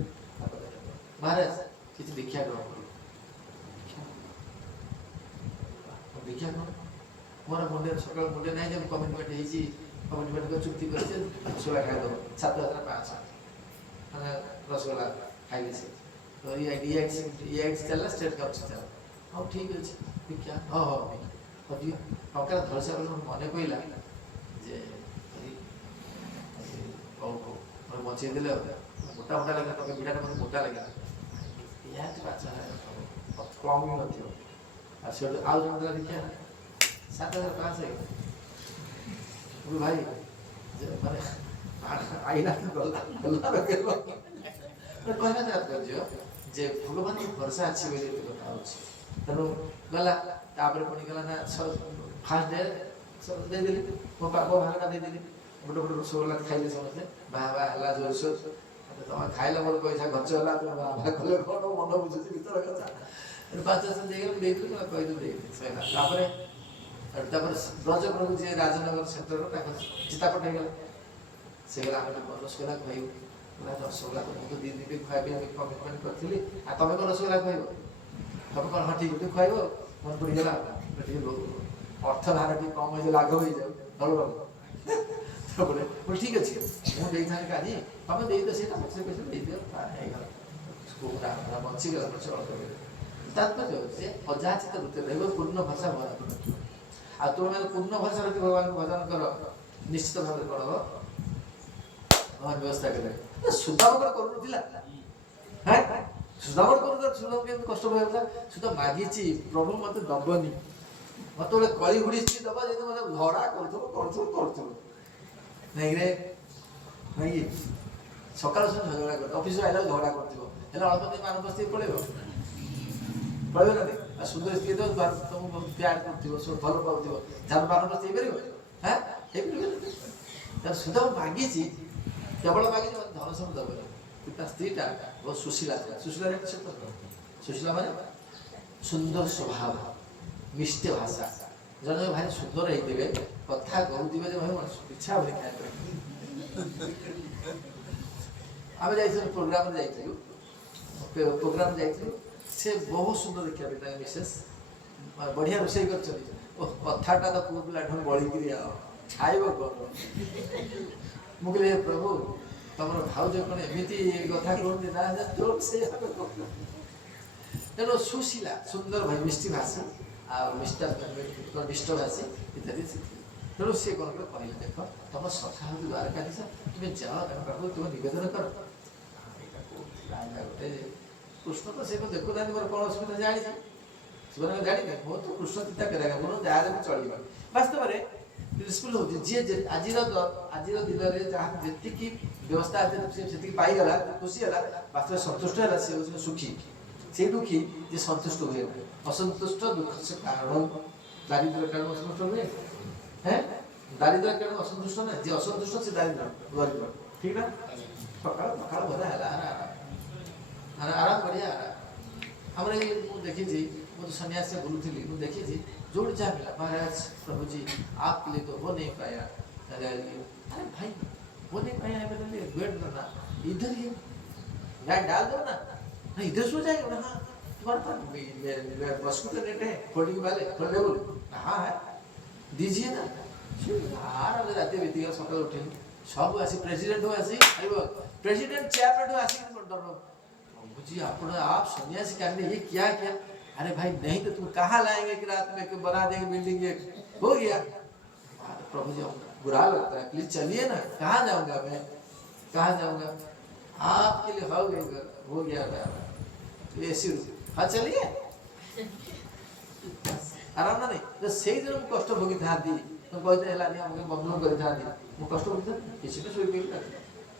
ମହାରାଜ କିଛି ଦୀକ୍ଷା ଗ୍ରହଣ କରୁ, ଦୀକ୍ଷା କ'ଣ ମୋର ସକାଳ ମୁଣ୍ଡେ ନାହିଁ ଯେ କମିଟମେଣ୍ଟ ହେଇଛି, କମିଟମେଣ୍ଟ ଚୁକ୍ତି କରିছে ରସଗୋଲା ଖାଇଦେବ 7,500 ମାନେ ରସଗୋଲା ଖାଇଲି ସେ ତ ଇଆଇଡି ଚାଲିଲା, ଷ୍ଟେଟ୍ କାଉନ୍ସିଲ ଚାଲିଲା। ହଉ ଠିକ୍ ଅଛି ଦୀକ୍ଷା, ହଉ ଟଙ୍କାର ଧରସା ମନେ ପଡ଼ିଲା ଯେ ହଉ ମୋତେ ବଞ୍ଚେଇ ଦେଲେ, ମୋଟା ଲାଗିଲା, ତମେ ବିଡ଼ାଟା ମୋତେ ମୋଟା ଲାଗିଲା, ନିହାତି 5,000 କମ୍ ବି ନଥିବ। ଆଉ ସେଠୁ ଆଉ ଜଣେ ଦେଖିବା 7,500 ହେଇଗଲା। ଭାଇ ମାନେ ଆଇଲା ଗଲା କହିବା ତାତ୍ପର୍ଯ୍ୟ ଯେ ଭଗବାନଙ୍କ ଭରସା ଅଛି ବୋଲି କଥା ହେଉଛି, ତେଣୁ ଗଲା। ତାପରେ ପୁଣି ଗଲା ନା ଫାର୍ଷ୍ଟ ଡେ ଦେଇଦେଲି, ମୋ ଭାଗଟା ଦେଇଦେଲି, ଗୋଟେ ରସଗୋଲା ଖାଇଲେ ସମସ୍ତେ, ବାହା ହେଲା ଜୋରସୋର, ତମେ ଖାଇଲା ମୋର ପଇସା ଖର୍ଚ୍ଚ ହେଲା, ତମେ ବାହା କଲେ କ'ଣ ମନ ବୁଝୁଛି ଭିତର କଥା। 5,000 ଦେଇଗଲେ ଦେଇଦେଲି, କହିଦେଲି ଦେଇଦେଲି ସରିଲା। ତାପରେ ବ୍ରଜପ୍ରଭୁ ଯିଏ ରାଜନଗର ସେଣ୍ଟରର ତାଙ୍କ ଚିତାପଟ ହେଇଗଲା, ସେ ଗଲା ଆମେ ରସଗୋଲା ଖୁଆଇବୁ, ରସଗୋଲା ମୁଁ ତ 2 ଦିନ ଖୁଆଇବି ଆମେ କମିଟମେଣ୍ଟ କରିଥିଲି, ଆଉ ତମେ କ'ଣ ରସଗୋଲା ଖୁଆଇବ, ତମେ କ'ଣ ହଁ ଠିକ୍ ଅଛି ଖୁଆଇବ, ମନେ ପଡ଼ିଗଲା ଟିକେ ଅର୍ଥ ଭାର ଟିକେ କମ୍ ହେଇଯାଉ, ଲାଘବ ହେଇଯାଉ ଭଲ ତାପରେ ମୁଁ ଠିକ୍ ଅଛି ମୁଁ ଦେଇଥାନ୍ତି କାଲି, ତମେ ଦେଇଦିଅ ସେଇଟା ପଛରେ ପଇସା ଦେଇଦିଅ, ହେଇଗଲା ବଞ୍ଚିଗଲା ଚଳ। ତାତ୍ପର୍ଯ୍ୟ ହେଉଛି ଯେ ଅଯାଚିତ ବୃତ୍ତି ରହିବ, ପୂର୍ଣ୍ଣ ଭରସା ଭଗବାନ। ଆଉ ତୁମେ ପୂର୍ଣ୍ଣ ଭରସା ରଖି ଭଗବାନଙ୍କୁ ଭଜନ କର, ନିଶ୍ଚିତ ଭାବରେ କ'ଣ ହବ, ଭଗବାନ ବ୍ୟବସ୍ଥା କଲେ। ସୁଦାମଙ୍କର କରୁନଥିଲା, ସୁଦାମର କରୁଥିଲା, ସୁଦାମ କେମିତି କଷ୍ଟ ପାଇଥିଲା, ସୁଦାମ ମାଗିଛି ପ୍ରଭୁ ମୋତେ ଦବନି, ମୋତେ ଗୋଟେ କଳି ହୁଡ଼ିଛି ଦବା, ଯେହେତୁ ମୋତେ ଝଡ଼ା କରୁଥିବ ନାଇଁରେ ନାଇଁ ସକାଳୁ ଝଗଡ଼ା କରୁଥିବ, ଅଫିସରୁ ଆଇଲା ଝଗଡ଼ା କରୁଥିବ, ହେଲେ ଅଳ୍ପ ଦିନ ମାନଙ୍କ ସ୍ତ୍ରୀ ପଳେଇବ ନା ନାହିଁ, ଆଉ ସୁନ୍ଦର ସ୍ତ୍ରୀ ତ ତମକୁ ପ୍ୟାର କରୁଥିବ, ସବୁ ଭଲ ପାଉଥିବ, ଯାହାର ମାନଙ୍କ ସ୍ତ୍ରୀ ହେଇପାରିବ, ହେଇପାରିବ। ତାର ସୁଦାମ ମାଗିଛି, କେବଳ ମାଗିଛି ମୋତେ ଧନ ସବୁ ଦେବନି, ତା ସ୍ତ୍ରୀଟା ବହୁତ ସୁଶୀଳା ଥିଲା। ସୁଶୀଳା ମାନେ ସୁନ୍ଦର ସ୍ୱଭାବ, ମିଷ୍ଟ ଭାଷା, ଜଣେ ଭାରି ସୁନ୍ଦର ହେଇଥିବେ, କଥା କହୁଥିବେ ଯେ ଭାଇ ଇଚ୍ଛା ହବନି ଖାଇବା। ଆମେ ଯାଇଥିଲୁ ପ୍ରୋଗ୍ରାମରେ ଯାଇଥିଲୁ, ସେ ବହୁତ ସୁନ୍ଦର ଦେଖିବା ପାଇଁ, ତାଙ୍କ ମିସେସ୍ ବଢ଼ିଆ ରୋଷେଇ କରିଛନ୍ତି, ଓ କଥାଟା ତ ପୁଅ ପିଲାଠୁ ବଳିକିରି ଆଉ ଖାଇବ କ'ଣ। ମୁଁ କହିଲି ହେ ପ୍ରଭୁ ତମର ଭାଉଜ କ'ଣ ଏମିତି କଥା କୁହନ୍ତି ନା, ତେଣୁ ସୁଶୀଳା ସୁନ୍ଦର ଭାଇ, ମିଷ୍ଟି ଭାଷୀ ଆଉ ମିଷ୍ଟ ଭାଷୀ ଇତ୍ୟାଦି ଶିଖିଲେ। ତେଣୁ ସିଏ କ'ଣ କହିଲେ, ଦେଖ ତମ ସଖା ହେଉଛି ଦ୍ୱାରକାଧୀଶ, ତୁମେ ଯାଅ ତାଙ୍କ ପାଖକୁ ତୁମେ ନିବେଦନ କର, गोटे कृष्ण तो से देखु ना मोर कौन असुविधा जानी से जानी मो तो कृष्ण चिंता करेगा मोर जहाँ चल वास्तव में प्रिंसिपल होती जी आज दिन में जहाँ जी व्यवस्था से पाईगला खुशी है वास्तव संतुष्ट है से सुखी से दुखी जे संतुष्ट हुए असंतुष्ट दुख से कारण दारिद्र कारण असंतुष्ट हुए हैं दारिद्र कारण असंतुष्ट ना जे असंतुष्ट से दारिद्र ठीक ना सकाल सकाल भरा है आराम बढ़िया हमारे देखी वो सन्यास से बोलूली मुझे देखी जोड़ जा मिला महाराज प्रभु जी आपके लिए तो हो नहीं पाया अरे भाई वो नहीं पाया है मेरे लिए वेट करना इधर ही यार डाल दो ना इधर सो जाएगा ना हाँ तुम्हारे पास बस को नेट है फोल्डिंग वाले फोल्डेबल हाँ है दीजिए ना यार अगर रात बीती गया सकाल उठे सब आसी प्रेसिडेंट हो आसी प्रेसिडेंट चेयरमैन हो आसी प्रभु जी आप सन्यासी करने ये क्या क्या अरे भाई नहीं तो तुम कहाँ लाएंगे कि रात में बना देंगे बिल्डिंग ये हो गया प्रभु जी बुरा लगता है प्लीज चलिए ना कहाँ जाऊंगा मैं कहाँ जाऊंगा आपके लिए हो गया ऐसी हाँ चलिए आराम ना नहीं तो सही दिन मुझे कष्ट भोगी था तो कहते हैं लानी हमके बंधन कर था मुझे कष्ट भोगी था किसी ने सोई पड़ी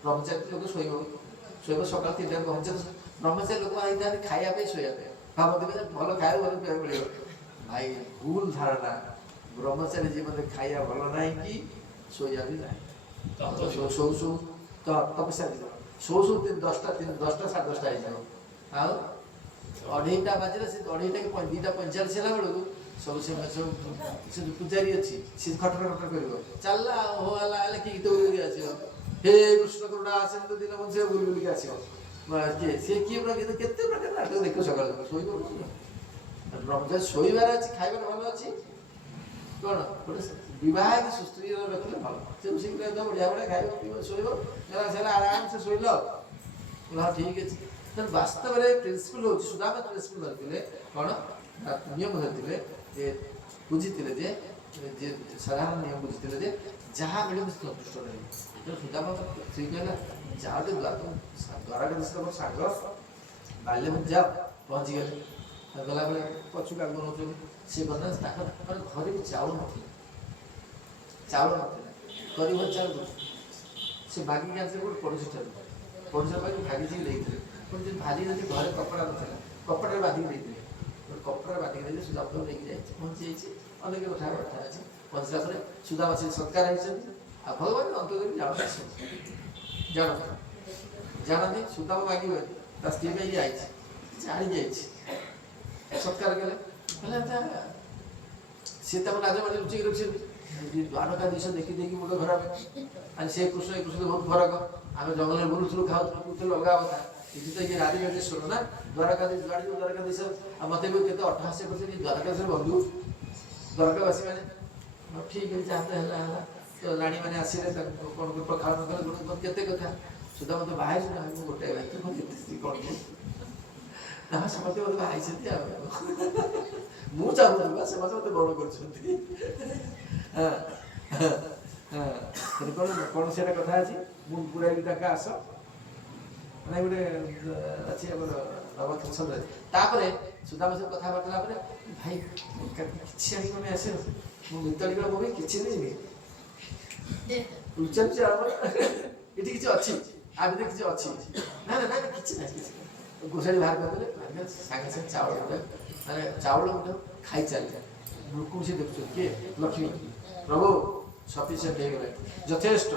ब्रह्मचारी लोग सोई सकाल 3 पहुंचे ब्रह्मचारी लोग आई था खाया पे सोया पे भावते भल खाया भल पीवा मिले भाई भूल धारणा ब्रह्मचारी जीवन में खाया भल ना कि सोया भी ना शो शो तो तपस्या शो शो 10टा 10:30 आ अढ़ईटा बाजे से अढ़ईटा कि 2:45 है बेलू सब से पूजारी अच्छी सी खटर खटर कर चलला हो आला कि गीत बोल आसो हे कृष्ण करुणा सिंधु दिन मन से बोल बोल आसो सी किए गीत केते प्रकार नाटक देख सकाल शोई ब्रह्मचारी शोबार अच्छी खाइबार भल अच्छी कौन गोटे विवाहित सुस्त्री रखले भल से शीघ्र एकदम बढ़िया बढ़िया खाइब पीब शोब आराम से शोल हाँ ठीक अच्छे तो वास्तव में प्रिंसिपल हो सुदामा प्रिंसिपल धरते कौन नियम धरते बुझी जे साधारण नियम बुझी जहाँ मिले संतुष्ट रहे तो सुदामा श्री कहला जाओ द्वारकाधीश सांग बाल्य में जाओ पहुँची गले गला बेले पचुक आग बनाऊँ सी बना घर भी चाउल ना गरीब चाउल से भागिक आसे गोटे पड़ोसी पड़ोसी भागी लेकिन भाजी नहीं घर कपड़ा ना कपड़ा बाधिक देते कपड़ा बाधिक देते सुदामा लेकिन जाए पहुँची जाइए अनेक कथा अच्छी पहुँचला पर सुदामा से सत्कार होती भगवान अंतर जान जानते सुदामा मागे स्त्री में ये आई जानी जाए सत्कार कले सी लाज मारे लुचिक रखी द्वारकाधीश देखी देखी मुझे घर में से कृष्ण बहुत फरक आम जंगल में बुलूलु खाऊलु अलग कथा ये तो ये राधे कहते शुणु ना द्वारकाधीश मत भी कहते 88 करते द्वारकाधीश बंधु द्वारकावासी मैंने ठीक है चाहते हैं तो राणी मैंने आसिले कौन प्रखान केते कथा सुधा मत बाहर गोटे कौन ना समस्त मत बाहर मुझे चाहूँ से मत बड़ कर कौन से कथा अच्छी मुझे पूरा गीता आस मैंने गोटे अच्छी नवचंद्र तापर सुदामा सब कथबार्ता भाई कि आसे मुझे मुझे किसी नहीं ये किसी अच्छी आ किसी अच्छी ना ना ना किसी ना किसी घोषाड़ी बाहर करदे सागे सागे चावल माने चावल खाई चलते लोक से देख किए लक्ष्मी प्रभु सफिशिएंट हो गए यथेष्ट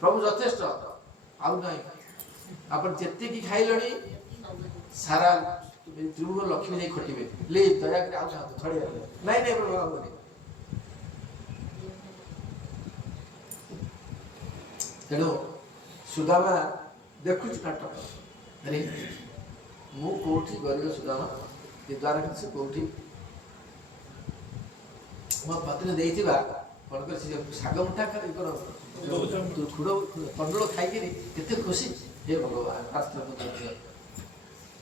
प्रभु यथेष्ट आउ नहीं आप जिते कि खाइलणी सारा त्रिभुवन लक्ष्मी नहीं खटिबे ले दया कर आउ खाओ थोड़ी नहीं नहीं प्रभु आउ नहीं तेणु सुदामा देखुच नाटक अरे मु कोठी गरीब सुदामा ये द्वारकाधीश कोठी मो पत्नी देइथिबा कौन कर शाग मुठा खाली थोड़ा कंडल खाई केते खुशी हे भगवान शास्त्र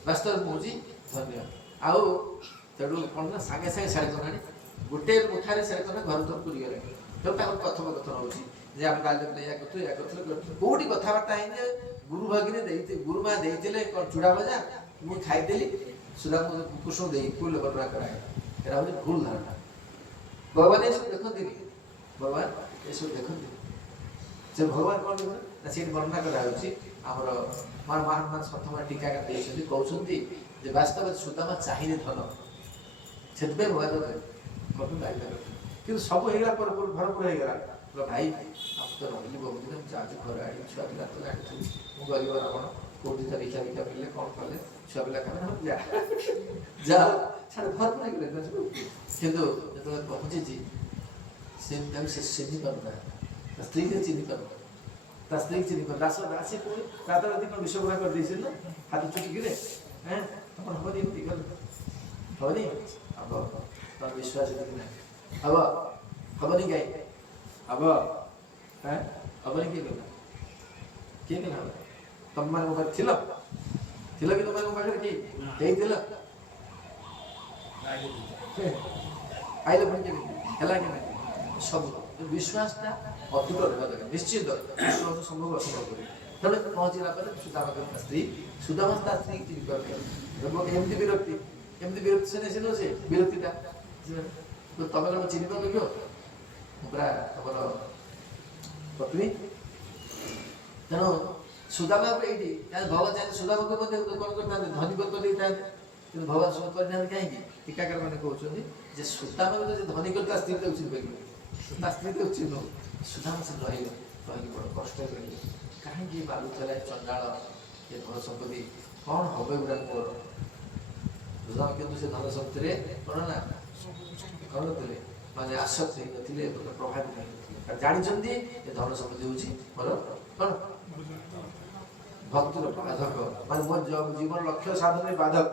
वास्तव मुझी धन्य आउ तेणु कौन ना सागे सागे साड़ी कलानी गोटे मुठारे साड़ी कला घर तो पूरी गले तो कथोपकथन होची जे हम गाल या कथु कौटी कथबार्ता है ଗୁରୁ ଭଗିନୀ ଦେଇଥିଲେ ଗୁରୁମା ଦେଇଥିଲେ କ'ଣ ଚୁଡ଼ା ଭଜା ମୁଁ ଖାଇଦେଲି ସୁଦାମ କୁସୁମ ଦେଇ କୁଲ ବର୍ଣ୍ଣନା କରାଏ ଏଟା ହେଉଛି ଭୁଲ ଧାରଣା ଭଗବାନ ଏସବୁ ଦେଖନ୍ତିନି ଭଗବାନ ଏସବୁ ଦେଖନ୍ତି ସେ ଭଗବାନ କ'ଣ ଦେଖନ୍ତି ନା ସେଇଠି ବର୍ଣ୍ଣନା କରାହେଉଛି ଆମର ମହାତ୍ମା ସପ୍ତମ ଟୀକା ଦେଇଛନ୍ତି କହୁଛନ୍ତି ଯେ ବାସ୍ତବରେ ସୁଦାମା ଚାହିଁଲେ ଧନ ସେଥିପାଇଁ ଭଗବାନ କିନ୍ତୁ ସବୁ ହେଇଗଲା ପରେ ଭରପୁର ହେଇଗଲା ଭାଇ ଆମ ତ ରହିଲି ବହୁତ ଦିନ ଯାଉଛି ଘରେ ଆଣି ଛୁଆ ପିଲା ତ ଜାଣିଥିଲି ମୁଁ ଗରିବ ଆପଣ କୋଉଠି ତ ଭିକ୍ଷା ମିଳିଲେ କ'ଣ କଲେ ଛୁଆ ପିଲା ଖାଇବେ ଯାହା ଛାଡ଼ ଭରପୁର ହେଇଗଲେ କିନ୍ତୁ ଯେତେବେଳେ ପହଞ୍ଚିଛି ସେ ତାକୁ ସେ ଚିହ୍ନି ପାରୁନାହାନ୍ତି ତା ସ୍ତ୍ରୀকে ଚିହ୍ନି ପାରୁନାହାନ୍ତି ତା ସ୍ତ୍ରୀକି ଚିହ୍ନି ପାରୁ ଦାସ ଆସି ପୁଣି ରାତାରାତି କ'ଣ ବିଶ୍ୱକର୍ମା କରିଦେଇছিল ନା ହାତ ଚୁଟିକିରେ হ্যাঁ তখন হবনি এমনি গেল হবনি হব তার বিশ্বাস যদি না হব হবনি গাই হব হ্যাঁ হবনি কি গেল কে গেল তোমার মোবাইল ছিল ছিল কি তোমার মোবাইল কি এই ছিল আইলে পুଣି କେମିତି ହେଲା କେମିତି ସବୁ ବିଶ୍ୱାସଟା ଅତୁଟ ରହିବା ଦରକାର ନିଶ୍ଚିତ ବିଶ୍ୱାସ ସମ୍ଭବ ଅସମ୍ଭବ କରିବେ ତେଣୁ ପହଞ୍ଚିଲା ପରେ ସୁଦାମାଙ୍କ ସ୍ତ୍ରୀ ସୁଦାମା ତା ସ୍ତ୍ରୀ ଚିହ୍ନି ପାରୁଥିଲେ ଏମିତି ବିରକ୍ତି ସେ ନେଇছিল ସେ ବିରକ୍ତିଟା ତମେ କ'ଣ ଚିହ୍ନି ପାରୁଛ ମୁଁ ପୁରା ତମର ପତ୍ନୀ ତେଣୁ ସୁଦାମା ଏଇଠି ଭଗବାନ ଚାହିଁଲେ ସୁଦାମାକୁ ମଧ୍ୟ କ'ଣ କରିଥାନ୍ତେ ଧନୀକତ୍ୱ ଦେଇଥାନ୍ତେ କିନ୍ତୁ ଭଗବାନ ସବୁ କରିଥାନ୍ତି କାହିଁକି ଟୀକାକାର ମାନେ କହୁଛନ୍ତି ଯେ ସୁଦାମା ଯଦି ଧନୀ କରି ତା ସ୍ତ୍ରୀ ତାକୁ ଚିହ୍ନି ପାରିବେ ତା ସ୍ତ୍ରୀ ତାକୁ ଚିହ୍ନୁ ସୁଦାମା ସେ ରହିକି ବଡ଼ କଷ୍ଟ କରିଲେ କାହିଁକି ବାଲୁଥିଲା ଚଣ୍ଡାଳ ଏ ଧନ ସମ୍ପତ୍ତି କ'ଣ ହବ ଏଗୁଡ଼ା ମୋର ସୁଦାମା କିନ୍ତୁ ସେ ଧନ ସମ୍ପତ୍ତିରେ କ'ଣ ନା କରୁନଥିଲେ ମାନେ ଆସକ୍ତ ହେଇନଥିଲେ ପ୍ରଭାବିତ ହେଇନଥିଲେ ଜାଣିଛନ୍ତି ଏ ଧନ ସମ୍ପତ୍ତି ହେଉଛି ମୋର କ'ଣ ଭକ୍ତିର ବାଧକ ମାନେ ମୋ ଜୀବନ ଲକ୍ଷ୍ୟ ସାଧନରେ ବାଧକ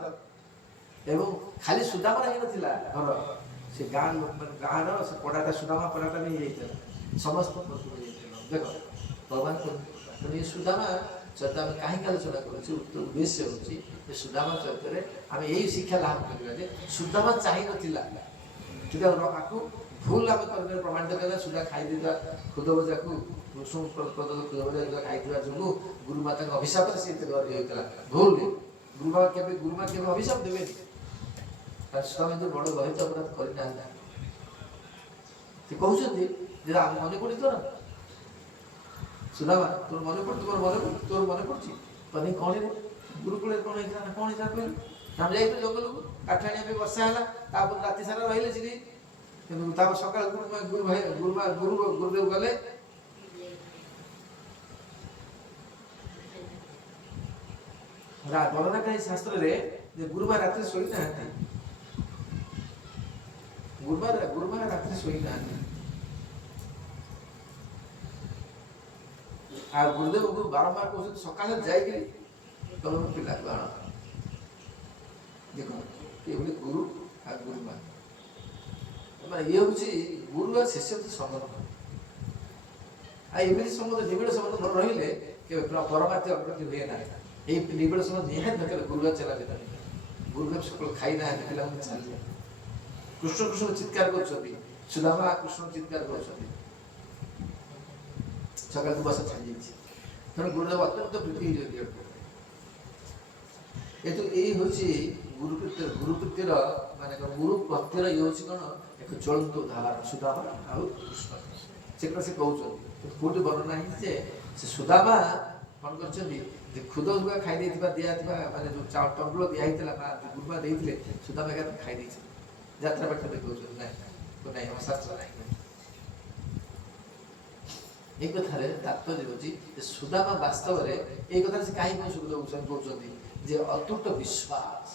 ଏବଂ ଖାଲି ସୁଦାମାର ହେଇନଥିଲା ଘର ସେ ଗାଁର ସେ ପଡ଼ାଟା ସୁଦାମା ପଡ଼ାଟା ନେଇ ଯାଇଥିଲା ସମସ୍ତ ଦେଖ ଭଗବାନ ଏ ସୁଦାମା ଚରିତ୍ର ଆମେ କାହିଁକି ଆଲୋଚନା କରୁଛୁ ଉଦ୍ଦେଶ୍ୟ ହେଉଛି ଯେ ସୁଦାମା ଚରିତ୍ରରେ ଆମେ ଏଇ ଶିକ୍ଷା ଲାଭ କରିବା ଯେ ସୁଦାମା ଚାହିଁନଥିଲା କିନ୍ତୁ ଆକୁ ଭୁଲ ଆମେ କରିବାରେ ପ୍ରମାଣିତ କରିବା ସୁଦା ଖାଇଦେଇଥିବା ଖୁଦଭଜାକୁ କୁସୁମ ପ୍ରଦତ୍ତ ଖୁଦଭଜା ଖାଇଥିବା ଯୋଗୁଁ ଗୁରୁମାତାଙ୍କ ଅଭିଶାପରେ ସେ ଏତେ ଗରି ହୋଇଥିଲା ଭୁଲ ଗୁରୁମା କେବେ ଅଭିଶାପ ଦେବେନି ସୁଦାମା ଯେଉଁ ବଡ଼ ଗରିତ ଅପରାଧ କରିନାହାନ୍ତି ସେ କହୁଛନ୍ତି ଯେ ଆମେ ମନେ ପଡୁଛି ତୋର ସୁଦାମା ତୋର ମନେ ପଡୁଛି ତୋର ମନେ ପଡୁଛି ତନେ କ'ଣ ଗୁରୁକୁଳରେ କ'ଣ ହେଇଥିଲା ନା କ'ଣ ହେଇଥିଲା କହିଲୁ ଆମେ ଯାଇଥିଲୁ ଜଙ୍ଗଲକୁ କାଠ ଆଣିବା ପାଇଁ ବର୍ଷା ହେଲା ତାପରେ ରାତି ସାରା ରହିଲେ ସେଠି କିନ୍ତୁ ତାପରେ ସକାଳ ଗୁରୁଦେବ ଗଲେ ବର୍ଣ୍ଣନା କାହିଁ ଶାସ୍ତ୍ରରେ ଯେ ଗୁରୁବାର ରାତିରେ ଶୋଇନାହାନ୍ତି ଗୁରୁବାର ରାତିରେ ଶୋଇନାହାନ୍ତି ଆଉ ଗୁରୁଦେବଙ୍କୁ ବାରମ୍ବାର କହୁଛନ୍ତି ସକାଳେ ଯାଇକିରି ତମ ପିଲାକୁ ଆଣ ଦେଖ ଏଭଳି ଗୁରୁ ଆଉ ଗୁରୁମା ମାନେ ଇଏ ହେଉଛି ଗୁରୁ ଆଉ ଶିଷ୍ୟ ସମ୍ବନ୍ଧ ଆଉ ଏମିତି ସମ୍ବନ୍ଧ ନିବିଡ଼ ସମ୍ବନ୍ଧ ନ ରହିଲେ କେବେ ପରମାର୍ଥୀ ଅଗ୍ରଗତି ହୁଏ ନାହିଁ ଏଇ ନିବିଡ଼ ସମ୍ବନ୍ଧ ନିହାତି ଦରକାର ଗୁରୁ ଆଉ ଚେଲା ଭିତରେ ଗୁରୁଦେବ ସକାଳୁ ଖାଇନାହାନ୍ତି ପିଲାମାନେ ଚାଲିଲେ କୃଷ୍ଣ ଚିତ୍କାର କରୁଛନ୍ତି ସୁଦାମା କୃଷ୍ଣ ଚିତ୍କାର କରୁଛନ୍ତି ସକାଳ ବସା ଛାଡ଼ିଯାଇଛି ତେଣୁ ଗୁରୁଦେବ ଅତ୍ୟନ୍ତ ପ୍ରୀତି ହେଇଛନ୍ତି ଏଇ ହେଉଛି ଗୁରୁକୃତ୍ୟର ମାନେ ଗୁରୁ ଭକ୍ତିର ଇଏ ହେଉଛି କ'ଣ ଏକ ଜ୍ୱଳନ୍ତ ଉଦାହରଣ ସୁଦାମା ଆଉ କୃଷ୍ଣ ସେଟା ସେ କହୁଛନ୍ତି କୋଉଠି ବର୍ଣ୍ଣନା ହେଇଛି ଯେ ସେ ସୁଦାମା କ'ଣ କରିଛନ୍ତି ଯେ ଖୁଦ ଖାଇ ଦେଇଥିବା ଦିଆଥିବା ମାନେ ଯେଉଁ ତଣ୍ଡୁଳ ଦିଆ ହେଇଥିଲା ମା ଗୁରୁମା ଦେଇଥିଲେ ସୁଦାମା ଏକା ଖାଇ ଦେଇଥିଲେ ଯାତ୍ରା ପାଠରେ କହୁଛନ୍ତି ନାହିଁ ଆମ ଶାସ୍ତ୍ର ନାହିଁ এই কথাରେ ତାତ୍ପର୍ଯ୍ୟ ହେଉଛି ଯେ ସୁଦାମା ବାସ୍ତବରେ এই କଥାରେ ସେ କାହିଁକି ସୁଖଦେବ ଗୋସ୍ୱାମୀ କହୁଛନ୍ତି ଯେ ଅତୁଟ ବିଶ୍ୱାସ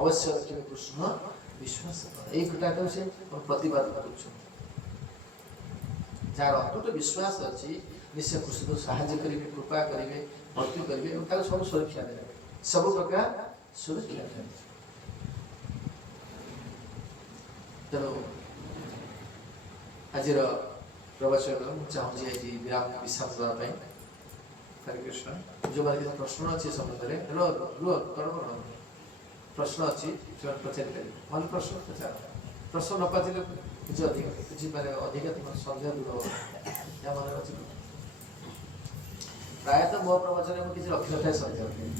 ଅବଶ୍ୟ ରଖିବେ କୃଷ୍ଣ ବିଶ୍ୱାସ ଏଇ କଥାଟାକୁ ସେ ପ୍ରତିବାଦ କରୁଛନ୍ତି ଯାହାର ଅତୁଟ ବିଶ୍ୱାସ ଅଛି ନିଶ୍ଚୟ କୃଷ୍ଣକୁ ସାହାଯ୍ୟ କରିବେ କୃପା କରିବେ ଭକ୍ତି କରିବେ ଏବଂ ତାକୁ ସବୁ ସୁରକ୍ଷା ଦେବେ ସବୁ ପ୍ରକାର ସୁରକ୍ଷା ଦେବେ ତେଣୁ ଆଜିର ପ୍ରବଚନ ମୁଁ ଚାହୁଁଛି ଆଜି ବିଶ୍ରାମ ଦେବା ପାଇଁ ହରେ କୃଷ୍ଣ ଯେଉଁମାନେ କିଛି ପ୍ରଶ୍ନ ଅଛି ସମ୍ବନ୍ଧରେ ପ୍ରଶ୍ନ ଅଛି ସେମାନେ ପଚାରିପାରିବେ ଭଲ ପ୍ରଶ୍ନ ପଚାର ପ୍ରଶ୍ନ ନ ପଚାରିଲେ କିଛି ମାନେ ଅଧିକା ସନ୍ଦେହ ଦୂର ହେବ ଯାହା ମନରେ ଅଛି प्रायतः मो प्रवचन में किसी रखी नଥାଏ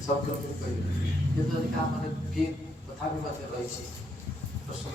सत्य କହିବି କିନ୍ତୁ ଯଦି କାହା ମାନେ ଫିର୍ ତଥାପି ମଧ୍ୟ ରହିଛି ପ୍ରଶ୍ନ